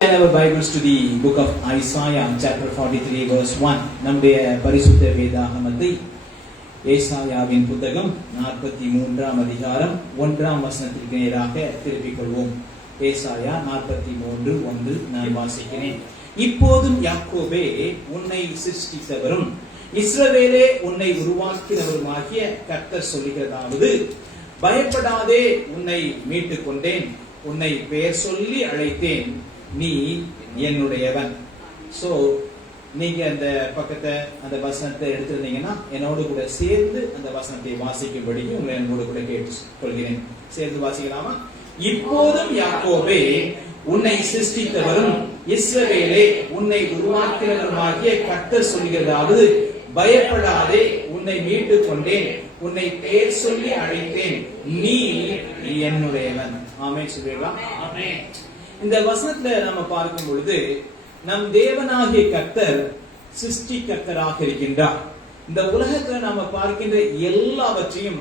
Our Bibles to the book of Isaiah chapter 43 verse 1. நம்முடைய பரிசுத்த வேதாகமத்தை ஏசாயாவின் புத்தகம் 43ஆம் அதிகாரம் 1ஆம் வசனத்திற்கு நேராக திருப்பிக் கொள்வோம். ஏசாயா 43:1 நான் வாசிக்கிறேன். இப்போதும் யாக்கோபே உன்னை சிருஷ்டித்தவரும் இஸ்ரவேலே உன்னை உருவாக்கினவருமாகிய கர்த்தர் சொல்லுகிறதாவது, பயப்படாதே, உன்னை மீட்டுக் கொண்டேன், உன்னை பெயர் சொல்லி அழைத்தேன், நீ என்னுடையவன். சோ நீங்க அந்த பக்கத்தை அந்த வசனத்தை எடுத்திருந்தீங்கன்னா என்னோடு கூட சேர்ந்து அந்த வசனத்தை வாசிக்கும்படி உங்களை என்னோடு கூட கேட்டு கொள்கிறேன். சேர்ந்து வாசிக்கலாமா? இப்போதும் யாக்கோபே உன்னை சிருஷ்டித்தவரும் இஸ்ரவேலே உன்னை உருவாக்கினவருமாகிய கர்த்தர் சொல்கிறதாவது, பயப்படாதே, உன்னை மீட்டுக் கொண்டேன், உன்னை பெயர் சொல்லி அழைத்தேன், நீ என்னுடையவன். ஆமென் சொல்றீங்களா? ஆமென். இந்த வசனத்துல நம்ம பார்க்கும் பொழுது நம் தேவனாகிய கர்த்தர் சிருஷ்டி கர்த்தராக இருக்கின்றார். இந்த உலகத்துல நாம பார்க்கின்ற எல்லாவற்றையும்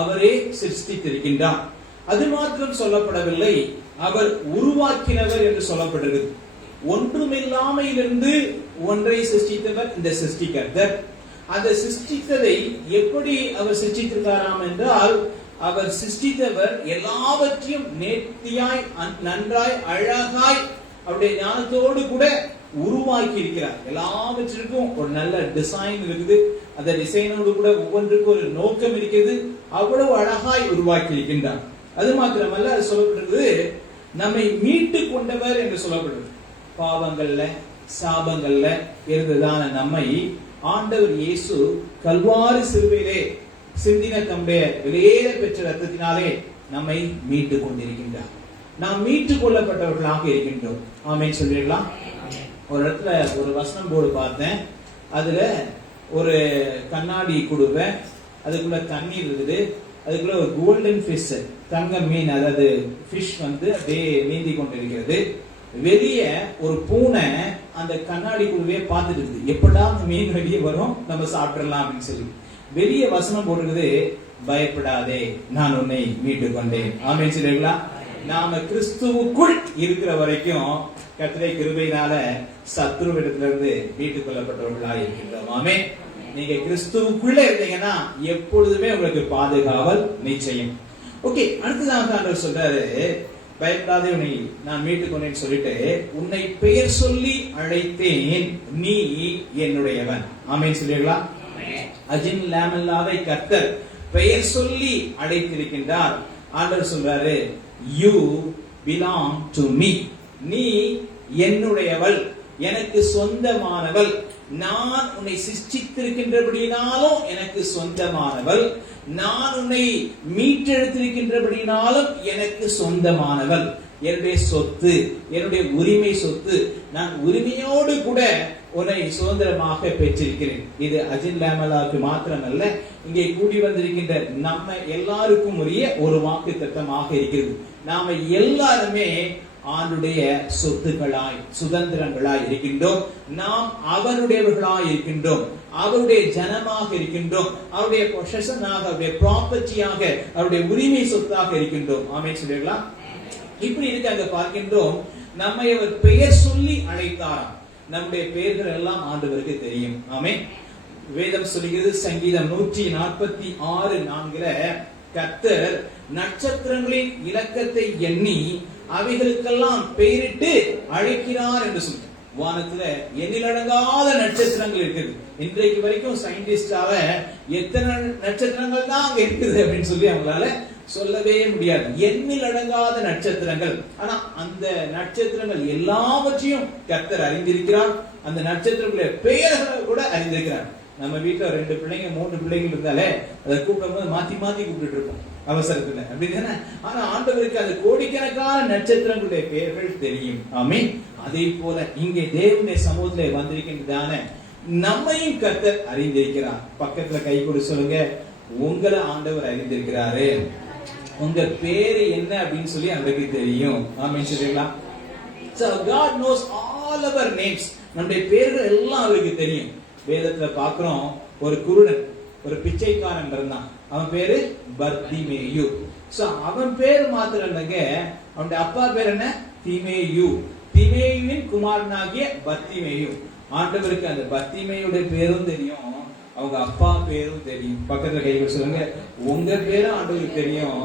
அவரே சிருஷ்டித்திருக்கின்றார். அது மாத்திரம் சொல்லப்படவில்லை, அவர் உருவாக்கினவர் என்று சொல்லப்படுகிறது. ஒன்றுமில்லாமையிலிருந்து ஒன்றை சிருஷ்டித்தவர் இந்த சிருஷ்டி கர்த்தர். அந்த சிருஷ்டித்ததை எப்படி அவர் சிருஷ்டித்திருக்காராம் என்றால், அவர் சிருஷ்டித்தவர் எல்லாவற்றையும் நேர்த்தியாய் நன்றாய் அழகாய் அவருடைய ஞானத்தோடு கூட உருவாக்கி இருக்கிறார். எல்லாவற்றிற்கும் ஒரு நல்ல டிசைன் இருக்குது. அந்த டிசைனோடு கூட ஒவ்வொன்றுக்கும் ஒரு நோக்கம் இருக்கிறது. அவ்வளவு அழகாய் உருவாக்கி இருக்கின்றார். அது மாத்திரமல்ல, அது சொல்லப்படுகிறது நம்மை மீட்டு கொண்டவர் என்று சொல்லப்படுகிறது. பாவங்கள்ல சாபங்கள்ல இருந்ததான நம்மை ஆண்டவர் இயேசு கல்வாரி சிலுவையிலே சிந்தின தம்முடைய விலையேற பெற்ற ரத்தத்தினாலே நம்மை மீட்டுக் கொண்டிருக்கின்றார். நாம் மீட்டுக் கொள்ளப்பட்டவர்களாக இருக்கின்றோம். ஆமென் சொல்றீங்களா? ஒரு இடத்துல ஒரு வசனம் போர்டு பார்த்தேன். அதுல ஒரு கண்ணாடி குடுவை, அதுக்குள்ள தண்ணீர் இருக்குது, அதுக்குள்ள ஒரு கோல்டன் ஃபிஷ், தங்க மீன், அதாவது ஃபிஷ் அப்படியே நீந்தி கொண்டிருக்கிறது. வெளியே ஒரு பூனை அந்த கண்ணாடி குழுவையே பார்த்துட்டு இருக்குது. எப்படா அந்த மீன் வெளியே வரும், நம்ம சாப்பிடலாம் அப்படின்னு சொல்லி. வெளிய வசனம் போடுறது, பயப்படாதே, நான் உன்னை மீட்டுக் கொண்டேன். ஆமென் சொல்றீங்களா? நாம கிறிஸ்துவுக்குள் இருக்கிற வரைக்கும் கர்த்தருடைய கிருபையினால சத்துருவிடத்திலிருந்து மீட்டுக் கொள்ளப்பட்டவர்களாக இருக்கின்றோம். ஆமென். நீங்க கிறிஸ்துவுக்குள்ள இருந்தீங்கன்னா எப்பொழுதுமே உங்களுக்கு பாதுகாவல் நிச்சயம். ஓகே, அடுத்ததாக ஆண்டவர் சொல்றாரு, பயப்படாதே, உன்னை நான் மீட்டுக் கொண்டேன்னு சொல்லிட்டு உன்னை பெயர் சொல்லி அழைத்தேன், நீ என்னுடையவன். ஆமென் சொல்றீங்களா? அஜின் லாமல்லாவை கர்த்தர் பெயர் சொல்லி அழைத்திருக்கின்றார். ஆண்டவர் சொல்றாரு, you belong to me, நீ என்னுடையவள், எனக்கு சொந்தமானவள், நான் உன்னை சிருஷ்டித்திருக்கின்றபடியினாலும் எனக்கு சொந்தமானவள், நான் உன்னை மீட்டெடுத்திருக்கின்றபடியினாலும் எனக்கு சொந்தமானவள், என்னுடைய சொத்து, என்னுடைய உரிமை சொத்து, நான் உரிமையோடு கூட உன்னை சுதந்திரமாக பெற்றிருக்கிறேன். இது அஜின் லாமலாவுக்கு மாத்திரமல்ல, இங்கே கூடி வந்திருக்கின்ற நம்ம எல்லாருக்கும் உரிய ஒரு வாக்கு திட்டமாக இருக்கிறது. நாம எல்லாருமே ஆண்டுடைய சொத்துக்களாய் சுதந்திரங்களாய் இருக்கின்றோம். நாம் அவருடையவர்களாய் இருக்கின்றோம், அவருடைய ஜனமாக இருக்கின்றோம், அவருடைய பொசஷனாக, அவருடைய ப்ராப்பர்ட்டியாக, அவருடைய உரிமை சொத்தாக இருக்கின்றோம். ஆமென் சொல்றீங்களா? இப்படி இருக்கு. அங்க பார்க்கின்றோம், நம்மை அவர் பெயர் சொல்லி அழைத்தாராம். நம்முடைய பெயர்கள் எல்லாம் ஆண்டவருக்கு தெரியும். ஆமென். வேதம் சொல்கிறது, சங்கீதம் 146:4 கர்த்தர் நட்சத்திரங்களின் இலக்கத்தை எண்ணி அவைகளுக்கெல்லாம் பெயரிட்டு அழைக்கிறார் என்று சொல்றார். வானத்துல எண்ணிலடங்காத நட்சத்திரங்கள் இருக்குது. இன்றைக்கு வரைக்கும் சயின்டிஸ்டால எத்தனை நட்சத்திரங்கள் தான் அங்க இருக்குது அப்படின்னு சொல்லி அவங்களால சொல்லவே முடியாது. எண்ணில் அடங்காத நட்சத்திரங்கள். ஆனா அந்த நட்சத்திரங்கள் எல்லாவற்றையும் கர்த்தர் அறிந்திருக்கிறார். அந்த நட்சத்திரங்களுடைய பெயர்களை கூட அறிந்திருக்கிறார். நம்ம வீட்டுல 2 பிள்ளைங்க 3 பிள்ளைங்க இருந்தாலே அதை கூப்பிடும் போது மாத்தி மாத்தி கூப்பிட்டு இருப்போம் அவசரத்துல, அப்படிதானே? ஆனா ஆண்டவருக்கு அந்த கோடிக்கணக்கான நட்சத்திரங்களுடைய பெயர்கள் தெரியும். ஆமென். அதே போல இங்கே தேவனுடைய சமூகத்திலே வந்திருக்கின்றதான நம்மையும் கர்த்தர் அறிந்திருக்கிறார். பக்கத்துல கை கொடு சொல்லுங்க, உங்களை ஆண்டவர் அறிந்திருக்கிறாரு. உங்க பேரு என்ன அப்படின்னு சொல்லி அவருக்கு தெரியும். ஆமென் சொல்றீங்களா? So God knows all our names. நம்முடைய பேர்கள் எல்லாம் அவருக்கு தெரியும். வேதத்துல பார்க்கிறோம், ஒரு குருடன், ஒரு பிச்சைக்காரன் இருந்தான். அவன் பேரு பர்திமேயு. சோ அவன் பேர் மாத்திரம் இல்லைங்க, அவனுடைய அப்பா பேர் என்ன? திமேயு. திமேயுவின் குமாரனாகிய பர்த்திமேயு. ஆண்டவருக்கு அந்த பர்த்திமேயுடைய பேரும் தெரியும், அவங்க அப்பா பேரும் தெரியும். பக்கத்துல கை சொல்லுங்க, உங்க பேரும் ஆண்டவருக்கு தெரியும்,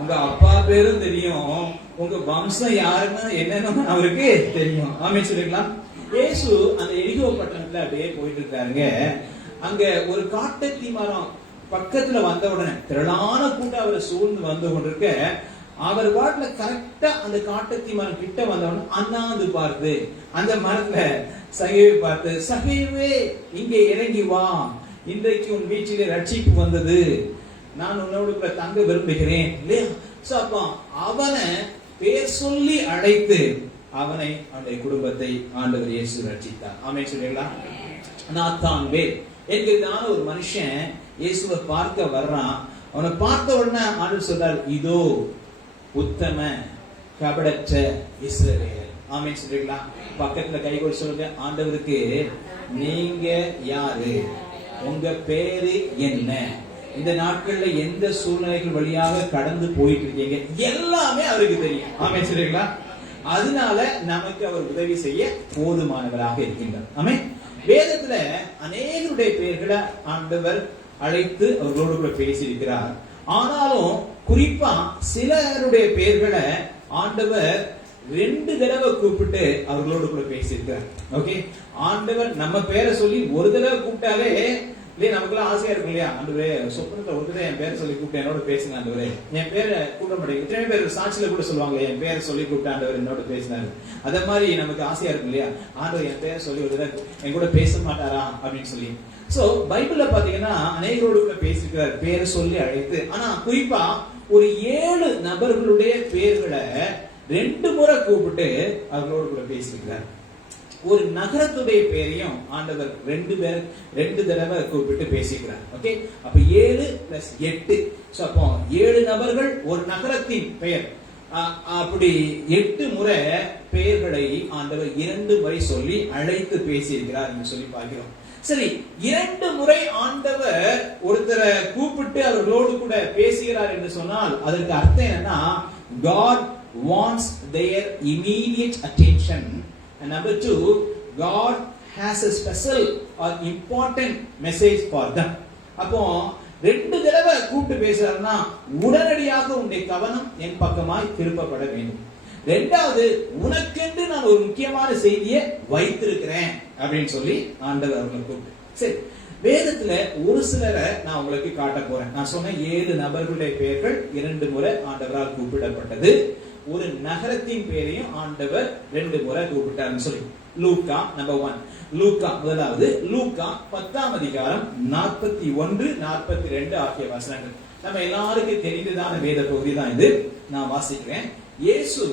உங்க அப்பா பேரும் தெரியும், உங்க வம்சம் யாருன்னு என்னன்னு அவருக்கு தெரியும். ஆமென் சொல்லிக்கலாம். இயேசு அந்த எரிகோ பட்டணத்துல அப்படியே போயிட்டு இருக்காருங்க. அங்க ஒரு காட்டத்தி மரம் பக்கத்துல வந்த உடனே திரளான கூட்டம் அவரை சூழ்ந்து வந்து கொண்டிருக்க, அவர் பாட்டுல கரெக்டா அந்த காட்டத்தி மரம் கிட்ட வந்தவன அண்ணாந்து பார்த்து அந்த மரத்துல சகைவை பார்த்து, சகைவே இங்கே இறங்கி வா, இன்றைக்கு உன் வீட்டிலே ரட்சிப்பு வந்தது, நான் உன்னோடு கூட தங்க விரும்புகிறேன் இல்லையா? சோ அப்ப அவனை பேர் சொல்லி அழைத்து அவனை அவனுடைய குடும்பத்தை ஆண்டவர் இயேசு ரட்சித்தார். ஆமென் சொல்றீங்களா? நாத்தான்வேல் என்கிறதான ஒரு மனுஷன் இயேசுவை பார்க்க வர்றான். அவனை பார்த்த உடனே ஆண்டவர் சொல்றார், இதோ உத்தம கபடற்ற இஸ்ரவேல். ஆமென் சொல்றீங்களா? பக்கத்துல கைகொள் சொல்லுங்க, ஆண்டவருக்கு நீங்க யாரு, உங்க பேரு என்ன, இந்த நாட்கள்ல எந்த சூழ்நிலைகள் வழியாக கடந்து போயிட்டு இருக்கீங்க, எல்லாமே அவருக்கு தெரியும். ஆமென் சொல்றீங்களா? அதனால நமக்கு அவர் உதவி செய்ய போதுமானவராக இருக்கின்றார். ஆமென். வேதத்துல அநேகருடைய பெயர்களை ஆண்டவர் அழைத்து அவர்களோடு கூட பேசியிருக்கிறார். ஆனாலும் குறிப்பா சிலருடைய பெயர்களை ஆண்டவர் 2 தடவை கூப்பிட்டு அவர்களோடு கூட பேசியிருக்கிறார். ஓகே, ஆண்டவர் நம்ம பேரை சொல்லி ஒரு தடவை கூப்பிட்டாலே இல்லையா நமக்குலாம் ஆசையா இருக்கும் இல்லையா? ஆண்டவரே சொப்பனத்துல ஒரு தடவை என் பேரை சொல்லி கூப்பிட்டு என்னோட பேசுங்க ஆண்டவரே, என் பேரை கூப்பிட மாட்டேங்க. இத்தனை பேர் சாட்சியில கூட சொல்லுவாங்க, என் பேரை சொல்லி கூப்பிட்டு ஆண்டவர் என்னோட பேசினாரு. அத மாதிரி நமக்கு ஆசையா இருக்கும் இல்லையா? ஆண்டவர் என் பேரை சொல்லி ஒரு தடவை என் கூட பேச மாட்டாரா அப்படின்னு சொல்லி. சோ பைபிள்ல பாத்தீங்கன்னா அநேகரோடு கூட பேசியிருக்கிறார், பேரை சொல்லி அழைத்து. ஆனா குறிப்பா ஒரு 7 நபர்களுடைய பேர்களை 2 முறை கூப்பிட்டு அவர்களோடு கூட பேசியிருக்கிறார். ஒரு நகரத்துடைய பேரையும் ஆண்டவர் 2 தடவை கூப்பிட்டு பேசிக்கிறார். ஓகே, அப்ப 7 + 8. சோ அப்போ 7 நபர்கள் ஒரு நகரத்தின் பெயர், அப்படி 8 முறை பெயர்களை ஆண்டவர் 2 முறை சொல்லி அழைத்து பேசியிருக்கிறார் என்று சொல்லி பார்க்கிறோம். சரி, 2 முறை ஆண்டவர் ஒருத்தரை கூப்பிட்டு அவர்களோடு கூட பேசுகிறார் என்று சொன்னால் அதற்கு அர்த்தம் என்னன்னா, God wants their immediate attention. And number 2, God has a special or important message for them. அப்போ 2 தடவை கூப்பிட்டு பேசுறாருன்னா உடனடியாக உன்னுடைய கவனம் என் பக்கமாய் திருப்பப்பட வேண்டும். 2வது, உனக்கென்று நான் ஒரு முக்கியமான செய்தியை வைத்திருக்கிறேன் அப்படின்னு சொல்லி ஆண்டவர் அவர்களை கூப்பிட்டு. சரி, வேதத்துல ஒரு சிலரை நான் உங்களுக்கு காட்ட போறேன். நான் சொன்ன 7 நபர்களுடைய பெயர்கள் 2 முறை ஆண்டவரால் கூப்பிடப்பட்டது. ஒரு நகரத்தின் பேரையும் ஆண்டவர் 2 முறை கூப்பிட்டாருன்னு சொல்லி. லூக்கா நம்பர் 1. லூக்கா முதலாவது, லூக்கா 10ஆம் அதிகாரம் 41, 42 ஆகிய வசனங்கள். நம்ம எல்லாருக்கும் தெரிந்ததான வேத பகுதி தான் இது. நான் வாசிக்கிறேன். இயேசு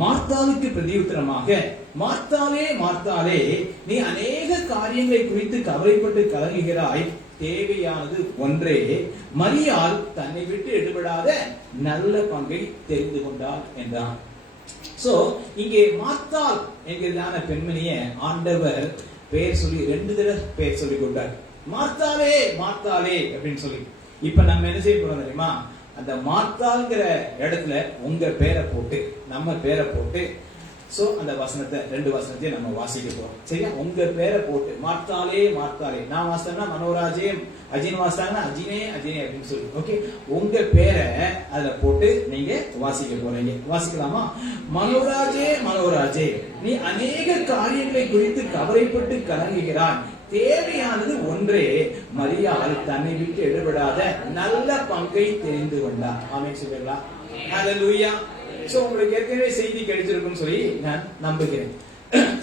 மார்த்தாளுக்கு பிரதியுத்தரமாக, மார்த்தாளே மார்த்தாளே, நீ அநேக காரியங்களை குறித்து கவலைப்பட்டு கலங்குகிறாய், தேவையானது ஒன்றே, மரியாள் தன்னை விட்டு எடுபடாத நல்ல பங்கை தெரிந்து கொண்டார் என்றான். சோ இங்கே மார்த்தாள் என்கிறதான பெண்மணியை ஆண்டவர் பெயர் சொல்லி 2 தடவை பெயர் சொல்லி கொண்டார். மார்த்தாளே மார்த்தாளே அப்படின்னு சொல்லி. இப்ப நம்ம என்ன செய்ய போறோம் தெரியுமா? அந்த மார்த்தாள்ங்கிற இடத்துல உங்க பேரை போட்டு, நம்ம பேரை போட்டு, சோ அந்த வசனத்தை 2 வசனத்தையும் நம்ம வாசிக்க போறோம். சரியா? உங்க பேரை போட்டு, மார்த்தாளே மார்த்தாளே, நான் வாசித்தேன்னா மனோராஜே, அஜின் வாசித்தாங்கன்னா அஜினே அஜினே அப்படின்னு சொல்லி. ஓகே, உங்க பேரை அதுல போட்டு நீங்க வாசிக்க போறீங்க. வாசிக்கலாமா? மனோராஜே மனோராஜே, நீ அநேக காரியங்களை குறித்து கவலைப்பட்டு கலங்குகிறாய், தேவையானது ஒன்றே, மரியாள் தன்னை விட்டு எடுபடாத நல்ல பங்கை தெரிந்து கொண்டார். ஆமென் சொல்லுங்களா? ஹல்லேலூயா. சோ உங்களுக்கு ஏற்கனவே செய்தி கிடைச்சிருக்கும் சொல்லி நான் நம்புகிறேன்.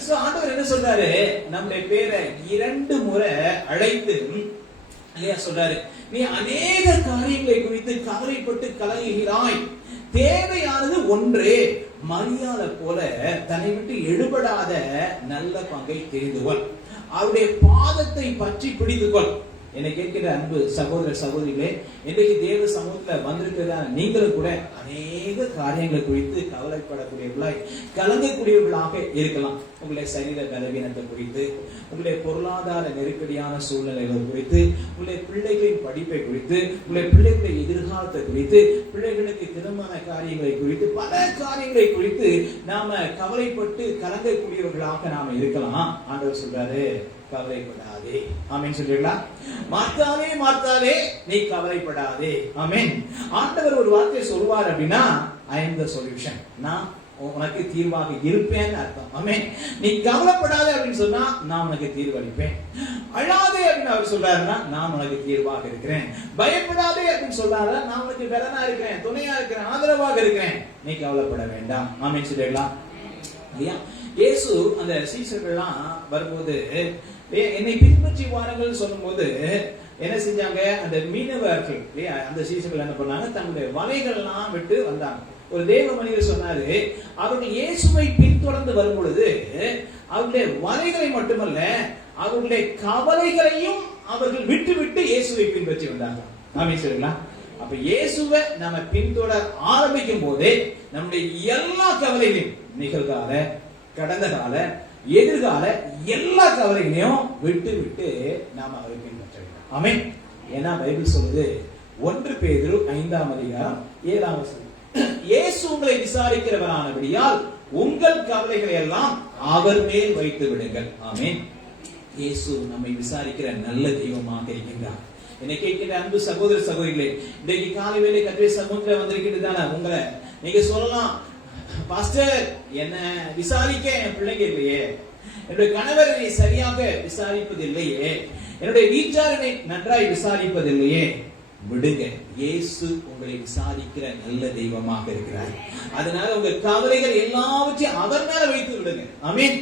சோ ஆண்டவர் என்ன சொல்றாரு? நம்முடைய பேரை 2 முறை அழைத்து இல்லையா சொல்றாரு, நீ அநேக காரியங்களை குறித்து கவலைப்பட்டு கலங்குகிறாய், தேவையானது ஒன்றே, மரியாதை போல தன்னை விட்டு எடுபடாத நல்ல பங்கை தெரிந்து கொள், அவருடைய பாதத்தை பற்றி பிடித்துக்கொள். என்னை கேட்கிற அன்பு சகோதர சகோதரிகளே, இன்றைக்கு தேவ சமூகத்துல வந்திருக்கிறதான நீங்களும் கூட அநேக காரியங்களை குறித்து கவலைப்படக்கூடியவர்களாய் கலங்கக்கூடியவர்களாக இருக்கலாம். உங்களுடைய சரீர பலவீனத்தை குறித்து, உங்களுடைய பொருளாதார நெருக்கடியான சூழ்நிலைகள் குறித்து, உங்களுடைய பிள்ளைகளின் படிப்பை குறித்து, உங்களுடைய பிள்ளைகளுடைய எதிர்காலத்தை குறித்து, பிள்ளைகளுக்கு திருமண காரியங்களை குறித்து, பல காரியங்களை குறித்து நாம கவலைப்பட்டு கலங்கக்கூடியவர்களாக நாம இருக்கலாம். ஆண்டவர் சொல்றாரு, கவலைப்படாதே. ஆமென் சொல்றீங்களா? மார்த்தாலே மார்த்தாலே நீ கவலைப்படாதே. ஆமென். ஆண்டவர் ஒரு வார்த்தை சொல்வார் அப்படின்னா, I am the solution, நான் உனக்கு தீர்வாக இருப்பேன்னு அர்த்தம். ஆமென். நீ கவலைப்படாதே அப்படின்னு சொன்னா நான் உனக்கு தீர்வு அளிப்பேன். அழாதே அப்படின்னு அவர் சொல்றாருன்னா நான் உனக்கு தீர்வாக இருக்கிறேன். பயப்படாதே அப்படின்னு சொல்றாரு, நான் உனக்கு பலனா இருக்கிறேன், துணையா இருக்கிறேன், ஆதரவாக இருக்கிறேன், நீ கவலைப்பட வேண்டாம். ஆமென் சொல்றீங்களா? இல்லையா? இயேசு அந்த சீஷர்கள்லாம் வரும்போது என்னை பின்பற்றி வாருங்கள் சொல்லும் போது என்ன செஞ்சாங்க? அந்த மீனவர்கள் இல்லையா, அந்த சீஷர்கள் என்ன பண்ணாங்க? தங்களுடைய வலைகள்லாம் விட்டு வந்தாங்க. ஒரு தேவ மனிதர் சொன்னாரு, அவர்கள் இயேசுவை பின்தொடர்ந்து வரும் பொழுது அவருடைய வலைகளை மட்டுமல்ல, அவர்களுடைய கவலைகளையும் அவர்கள் விட்டு விட்டு இயேசுவை பின்பற்றி வந்தாங்க. ஆமென் சொல்லுங்களா? அப்ப இயேசுவை நம்ம பின்தொடர ஆரம்பிக்கும் போதே நம்முடைய எல்லா கவலைகளையும், நிகழ்கால, கடந்த கால, எதிர்கால எல்லா கவலைகளையும் விட்டு விட்டு நாம அவரை பின்பற்ற வேண்டும். ஆமென். ஏன்னா பைபிள் சொல்லுது, 1 பேதுரு 5ஆம் அதிகாரம் 7ஆம் வசனம், இயேசு உங்களை விசாரிக்கிறவரானபடியால் உங்கள் கவலைகளை எல்லாம் அவர் மேல் வைத்து விடுங்கள். ஆமென். இயேசு நம்மை விசாரிக்கிற நல்ல தெய்வமாக இருக்கின்றார். என்னை கேட்கிற அன்பு சகோதர சகோதரிகளே, இன்றைக்கு காலை வேளை கர்த்தருடைய சமூகத்துல வந்திருக்கிறதான உங்களை நீங்க சொல்லலாம், பாஸ்டர் என்ன விசாரிக்க என் பிள்ளைங்க இல்லையே, என்னுடைய கணவர் என்னை சரியாக விசாரிப்பதில்லையே, என்னுடைய வீட்டார் என்னை நன்றாய் விசாரிப்பதில்லையே. விடுங்க, இயேசு உங்களை விசாரிக்கிற நல்ல தெய்வமாக இருக்கிறார். அதனால உங்க கவலைகள் எல்லாவற்றையும் அவர் மேல வைத்து விடுங்க. ஆமென்.